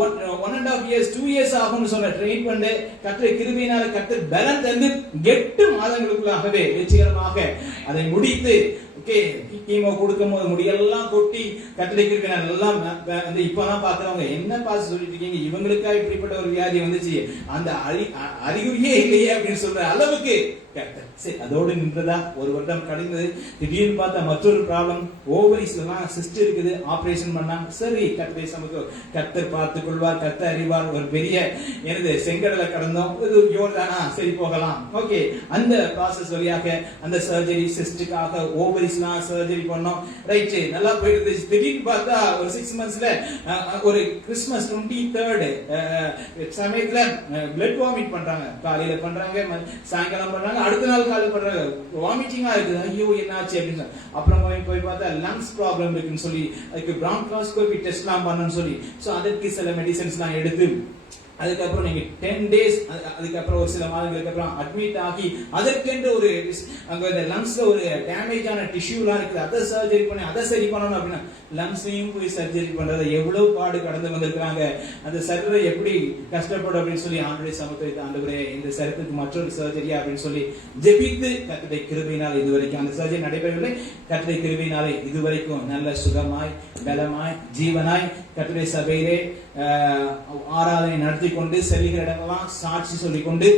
1.5 years 2 years ஆகும்னு சொன்ன ட்ரெயின் பண்ணி கர்த்தர் கிருபையினால கர்த்தர் பலன் தந்து 8 மாதங்களுக்குள்ளாகவே வெற்றிகரமாக அதை முடித்து, ஓகே, கீமோ கொடுக்கும் போது முடியெல்லாம் கொட்டி கர்த்தருக்கு எல்லாம் வந்து இப்பதான் பாக்குறவங்க என்ன பார்த்து சொல்லிட்டு இருக்கீங்க, இவங்களுக்கா இப்படிப்பட்ட ஒரு வியாதி வந்துச்சு, அந்த அறிகுறியே இல்லையே அப்படின்னு சொல்ற அளவுக்கு கர்த்தர். சரி, அதோடு நின்றதா. ஒரு வருடம் கடந்தது. திடீர்னு பார்த்தா மற்றொரு ப்ராப்ளம், ஓவரிஸ்லாம் சிஸ்ட் இருக்குது, ஆபரேஷன் பண்ணாங்க. சரி, கர்த்தரை சமூக கர்த்தர் பார்த்துக் கொள்வார், கர்த்தர் அறிவார். ஒரு பெரிய எனது செங்கடலை கடந்தோம், இது யோர்தானா, சரி போகலாம். ஓகே, அந்த ப்ராசஸ் வழியாக அந்த சர்ஜரி சிஸ்டுக்காக ஓவரிஸ்லாம் சர்ஜரி பண்ணோம். ரைட், நல்லா போயிட்டு இருந்துச்சு. திடீர்னு பார்த்தா ஒரு 6 monthsல ஒரு கிறிஸ்மஸ் 23rd சமயத்துல பிளட் வாமிட் பண்றாங்க. காலையில பண்றாங்க, சாயங்காலம் பண்றாங்க, அடுத்த நாள் காலையில பண்றாங்க, வாமிட்டிங்கா இருக்குது. ஐயோ என்னாச்சு அப்படின்னு. அப்புறம் போய் பார்த்தா லங்ஸ் ப்ராப்ளம் இருக்குன்னு சொல்லி அதுக்கு பிரான்காஸ்கோபி டெஸ்ட்லாம் பண்ணணும்னு சொல்லி, சோ அதற்கு சில மெடிசன்ஸ்லாம் எடுத்து அதுக்கப்புறம் நீங்க 10 days, அதுக்கப்புறம் ஒரு சில மாதங்களுக்கு அப்புறம் அட்மிட் ஆகி அதற்கென்று ஒரு அங்க இந்த லங்ஸ்ல ஒரு டேமேஜ் ஆன டிஷ்யூலாம் இருக்குது, அதை சர்ஜரி பண்ணி அதை சரி பண்ணணும் அப்படின்னா லங்ஸையும் போய் சர்ஜரி பண்றது எவ்வளவு பாடு கடந்து வந்திருக்காங்க. அந்த சர்ஜரி எப்படி கஷ்டப்படும் அப்படின்னு சொல்லி ஆண்டவருடைய சமூகத்தை, ஆண்டவரே இந்த சரத்துக்கு மற்றொரு சர்ஜரியா அப்படின்னு சொல்லி ஜெபித்து கர்த்தருடைய கிருபையினால் இதுவரைக்கும் அந்த சர்ஜரி நடைபெறவில்லை. கர்த்தருடைய கிருபையினாலே இதுவரைக்கும் நல்ல சுகமாய், பலமாய், ஜீவனாய் கர்த்தருடைய சபையிலே ஆராதனை நடத்தி கொண்டு செல்கிற இடமெல்லாம் சாட்சி சொல்லிக் கொண்டு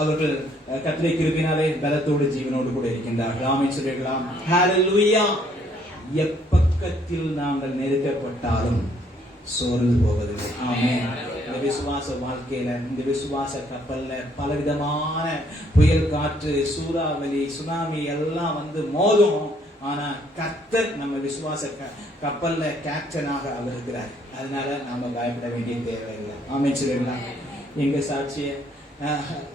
அவர்கள் கர்த்தருடைய கிருபையினாலே பலத்தோடு ஜீவனோடு கூட இருக்கின்றார்கள். ஆமென் சொல்லிடலாம். ஹல்லேலூயா. எப்பக்கத்தில் நாங்கள் நெருக்கப்பட்டாலும் சோர்ந்து போவதில்லை. ஆமென். இந்த விசுவாச வாழ்க்கையில, இந்த விசுவாச கப்பல்ல பலவிதமான புயல் காற்று, சூறாவளி, சுனாமி எல்லாம் வந்து மோதும். ஆனா கர்த்தர் நம்ம விசுவாச கப்பல்ல கேப்டனாக அவர் இருக்கிறார். அதனால நாம பயப்பட வேண்டிய தேவையில்லை. ஆமென் சொல்லிடலாம். எங்க சாட்சிய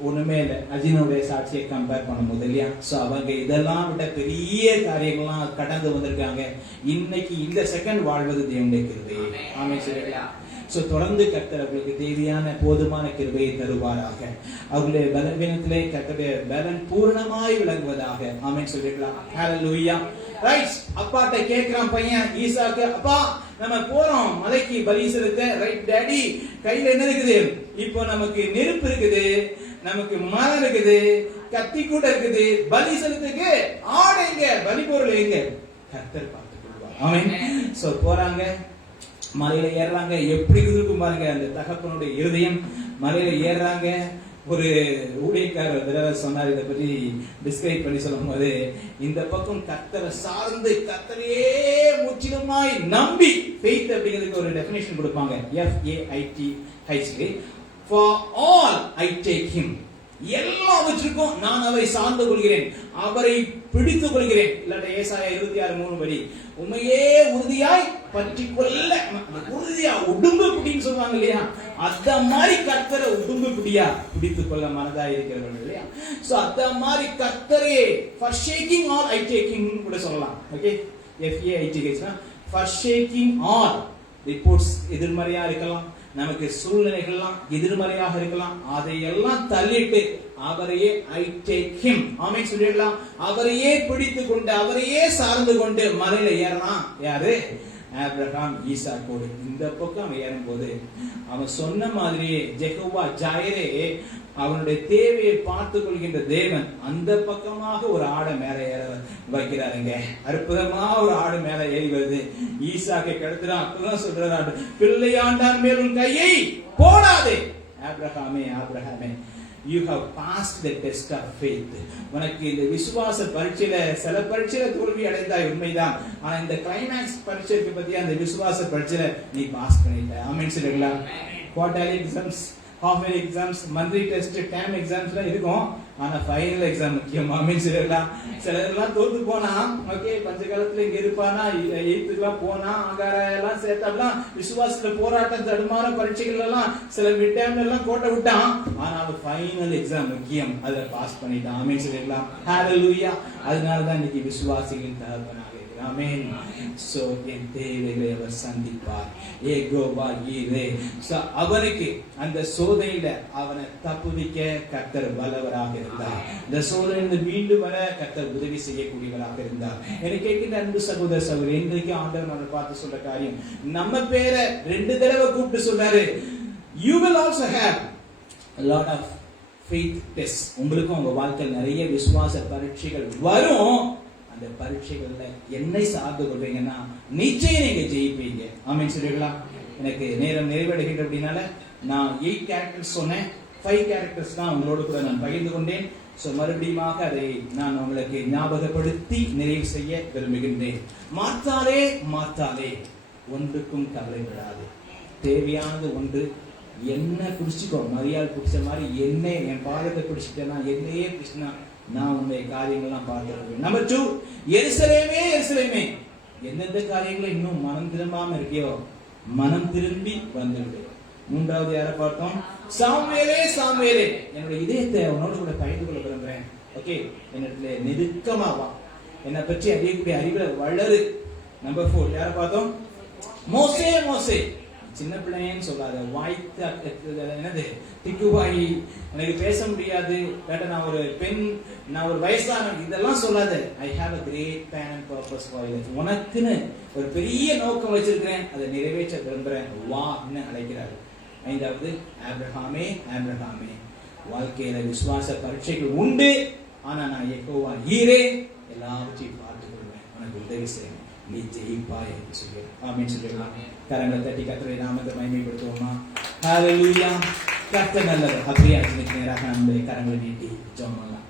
ஒண்ணுமே இல்லை, அஜினுடைய சாட்சியை கம்பேர் பண்ணும்போது இல்லையா? சோ அவங்க இதெல்லாம் விட பெரிய காரியங்கள்லாம் கடந்து வந்திருக்காங்க. இன்னைக்கு இந்த செகண்ட் வாழ்வது தேவனுடைய கிருபை. ஆமென் சொல்லிடலாம். சோ தொடர்ந்து கர்த்தர் அவர்களுக்கு தேவையான போதுமான கிருபையை தருவாராக. அவர்களுடைய பலவீனத்திலே கர்த்தருடைய பலன் பூரணமாய் விளங்குவதாக. ஆமென் சொல்லிடலாம். ஹல்லேலூயா. ரைட். அப்பாட்ட கேக்குறான் பையன் ஈசாக்கு, அப்பா நம்ம போறோம் மலைக்கு பலி செலுத்த. ரைட் டாடி, கையில என்ன இருக்குது? இப்போ நமக்கு நெருப்பு இருக்குது, நமக்கு மரம் இருக்குது, கத்தி கூட இருக்குது, பலி செலுத்துக்கு ஆடு எங்க, பலி பொருள் எங்க? கர்த்தர் பார்த்துக் கொள்வார். ஆமென். சோ போறாங்க, மலையில ஏறாங்க. எப்படி இருக்கும் பாருங்க அந்த தகப்பனுடைய இருதயம். மலையில ஏறாங்க. ஒரு ஊழியக்காரர் தடவை சொன்னார், இதை பற்றி டிஸ்கிரைப் பண்ணி சொல்லும் போது, இந்த பக்கம் கர்த்தரை சார்ந்து கர்த்தரையே முற்றிலுமாய் நம்பி, ஃபெய்த் அப்படிங்கிறதுக்கு ஒரு டெஃபினேஷன் கொடுப்பாங்க, FAITH, for all I take him. எல்லாவற்றுக்கும் நான் அவரை சார்ந்து கொள்கிறேன், அவரை பிடித்துக் கொள்கிறேன். இல்லாட்ட ஏசாயா 26:3 படி, உண்மையே உறுதியாய் பற்றி கொள்ள, உறுதியா உடும்பு பிடின்னு சொல்லுவாங்க இல்லையா? அத மாதிரி கர்த்தரை உடும்பு பிடியா பிடித்துக் கொள்ள மனதா இருக்கிறவர்கள் இல்லையா? சோ அத மாதிரி கர்த்தரே forsaking all I taking கூட சொல்லலாம். Okay, FAITH forsaking all. Reports எதிர்மறையா இருக்கலாம், நமக்கு சூழ்நிலைகள்லாம் எதிர்மறையாக இருக்கலாம், அதையெல்லாம் தள்ளிட்டு அவரையே I take him. ஆமென் சொல்லிடலாம். அவரையே பிடித்து கொண்டு, அவரையே சார்ந்து கொண்டு மலையில ஏறலாம். யாரு? ஆபிரகாம் ஈசாக்கோடு. இந்த பக்கம் ஏறும்போது அவன் சொன்ன மாதிரியே ஜெகோவா ஜாயிரே அவனுடைய தேவையை பார்த்துக் கொள்கின்ற தேவன் அந்த பக்கமாக ஒரு ஆடை மேல ஏற வைக்கிறாருங்க. அற்புதமா ஒரு ஆடு மேல ஏறி வருது. ஈசாக்கை கடத்துறான். அப்பதான் சொல்றாரு, பிள்ளையாண்டான் மேல் உன் கையை போடாதே. ஆபிரகாமே, ஆபிரகாமே, you have passed the test of faith. உனக்கு இந்த விசுவாச பரீட்சையில சில பரீட்சையில தோல்வி அடைந்தாய் உண்மைதான். ஆனா இந்த கிளைமாக்ஸ் பரீட்சைக்கு பத்தி அந்த விசுவாச பரீட்சையில நீ பாஸ் பண்ணிட்ட. ஆமென் சொல்லுங்களா? Quarterly exams, half yearly exams, monthly test, term exams எல்லாம் இருக்கும். ஆனா ஃபைனல் எக்ஸாம் முக்கியம். ஆமென் சொல்லுங்களா? சிலர்லாம் தோத்து போனா, ஓகே பஞ்ச காலத்துல இங்க இருப்பானா, 8th போனா, ஆகார எல்லாம் சேர்த்தாலாம், விசுவாசத்துல போராட்டம் தடுமாற பரீட்சைகள் எல்லாம் சில மிட் டைம்ல எல்லாம் கோட்டை விட்டான். ஆனா ஃபைனல் எக்ஸாம் முக்கியம், அதை பாஸ் பண்ணிட்டான். ஆமென் சொல்லிடலாம். ஹல்லேலூயா. அதனாலதான் இன்னைக்கு விசுவாசிகளின் தகப்பனாக இருக்கிறான். ஆமென். சோ என் தேவைகளை அவர் சந்திப்பார். ஏகோவா ஈரே. சோ அவருக்கு அந்த சோதனையில அவனை தப்புவிக்க கர்த்தர் வல்லவராக இருந்தார். இந்த சோதனையிலிருந்து மீண்டும் வர கர்த்தர் உதவி செய்யக்கூடியவராக இருந்தார். எனக்கு கேட்கிற அன்பு சகோதர சகோதரி, இன்றைக்கு ஆண்டவர் நம்மை பார்த்து சொல்ற காரியம், நம்ம பேரை 2 தடவை கூப்பிட்டு சொல்றாரு, you will also have a lot of faith tests. உங்களுக்கும் உங்க வாழ்க்கையில் நிறைய விசுவாச பரீட்சைகள் வரும். அந்த பரீட்சைகள்ல என்னை சார்ந்து கொள்வீங்கன்னா நிச்சயம் நீங்க ஜெயிப்பீங்க. ஆமென் சொல்லிடலாம். எனக்கு நேரம் நிறைவடைகின்ற அப்படின்னால நான் 8 கேரக்டர்ஸ் சொன்னேன். 5 கேரக்டர்ஸ் தான் உங்களோடு கூட நான் பகிர்ந்து கொண்டேன். சோ மறுபடியும் அதை நான் உங்களுக்கு ஞாபகப்படுத்தி நிறைவு செய்ய விரும்புகின்றேன். மாத்தாலே ஒன்றுக்கும் கவலைப்படாது. தேவையானது ஒன்று, என்ன பிடிச்சிக்கோ. மரியாள் பிடிச்ச மாதிரி என்ன, என் பாதத்தை பிடிச்சிட்டேன்னா, என்னையே பிடிச்சினா நான் உன்னுடைய காரியங்கள்லாம் பார்த்துருக்கேன். நம்பர் 2, எருசலேமே, எந்தெந்த காரியங்களை இன்னும் மனம் திரும்பாம இருக்கியோ மனம் திரும்பி வந்துவிடு. 3வது யாரை பார்த்தோம்? சாமுவேலே, என்னுடைய இதயத்தை உன்னோடு கூட பகிர்ந்து கொள்ள விரும்புறேன். ஓகே, என்னிடத்துல நெருக்கமா வா, என்னை பற்றி அறியக்கூடிய அறிவுல வளரு. நம்பர் 4 யாரை பார்த்தோம்? மோசே, சின்ன பிள்ளைன்னு சொல்லாத, என்னது திக்குவாயி, எனக்கு பேச முடியாது, நான் ஒரு பெண், நான் ஒரு வயசான, இதெல்லாம் சொல்லாத. I have a great plan and purpose for you. உனக்குன்னு ஒரு பெரிய நோக்கம் வச்சிருக்கிறேன், அதை நிறைவேற்ற விரும்புறேன், வான்னு அழைக்கிறாரு. 5வது ஆபிரகாமே, வாழ்க்கையில விசுவாச பரீட்சைகள் உண்டு. ஆனா நான் யெகோவா ஈரே, எல்லாவற்றையும் பார்த்துக் கொள்வேன், உனக்கு உதவி செய்வேன். நீ ஜெயிப்பாய் என்று சொல்லி ஆமென் சொல்லுவோம். கரங்களை தட்டி கர்த்தருடைய நாமத்தை மகிமைப்படுத்துவோமா? ஹalleluya. கர்த்தர் நல்லவர். அப்படியே அதுக்கு நேராக நம்முடைய கரங்களை நீட்டி ஜெபம் பண்ணலாம்.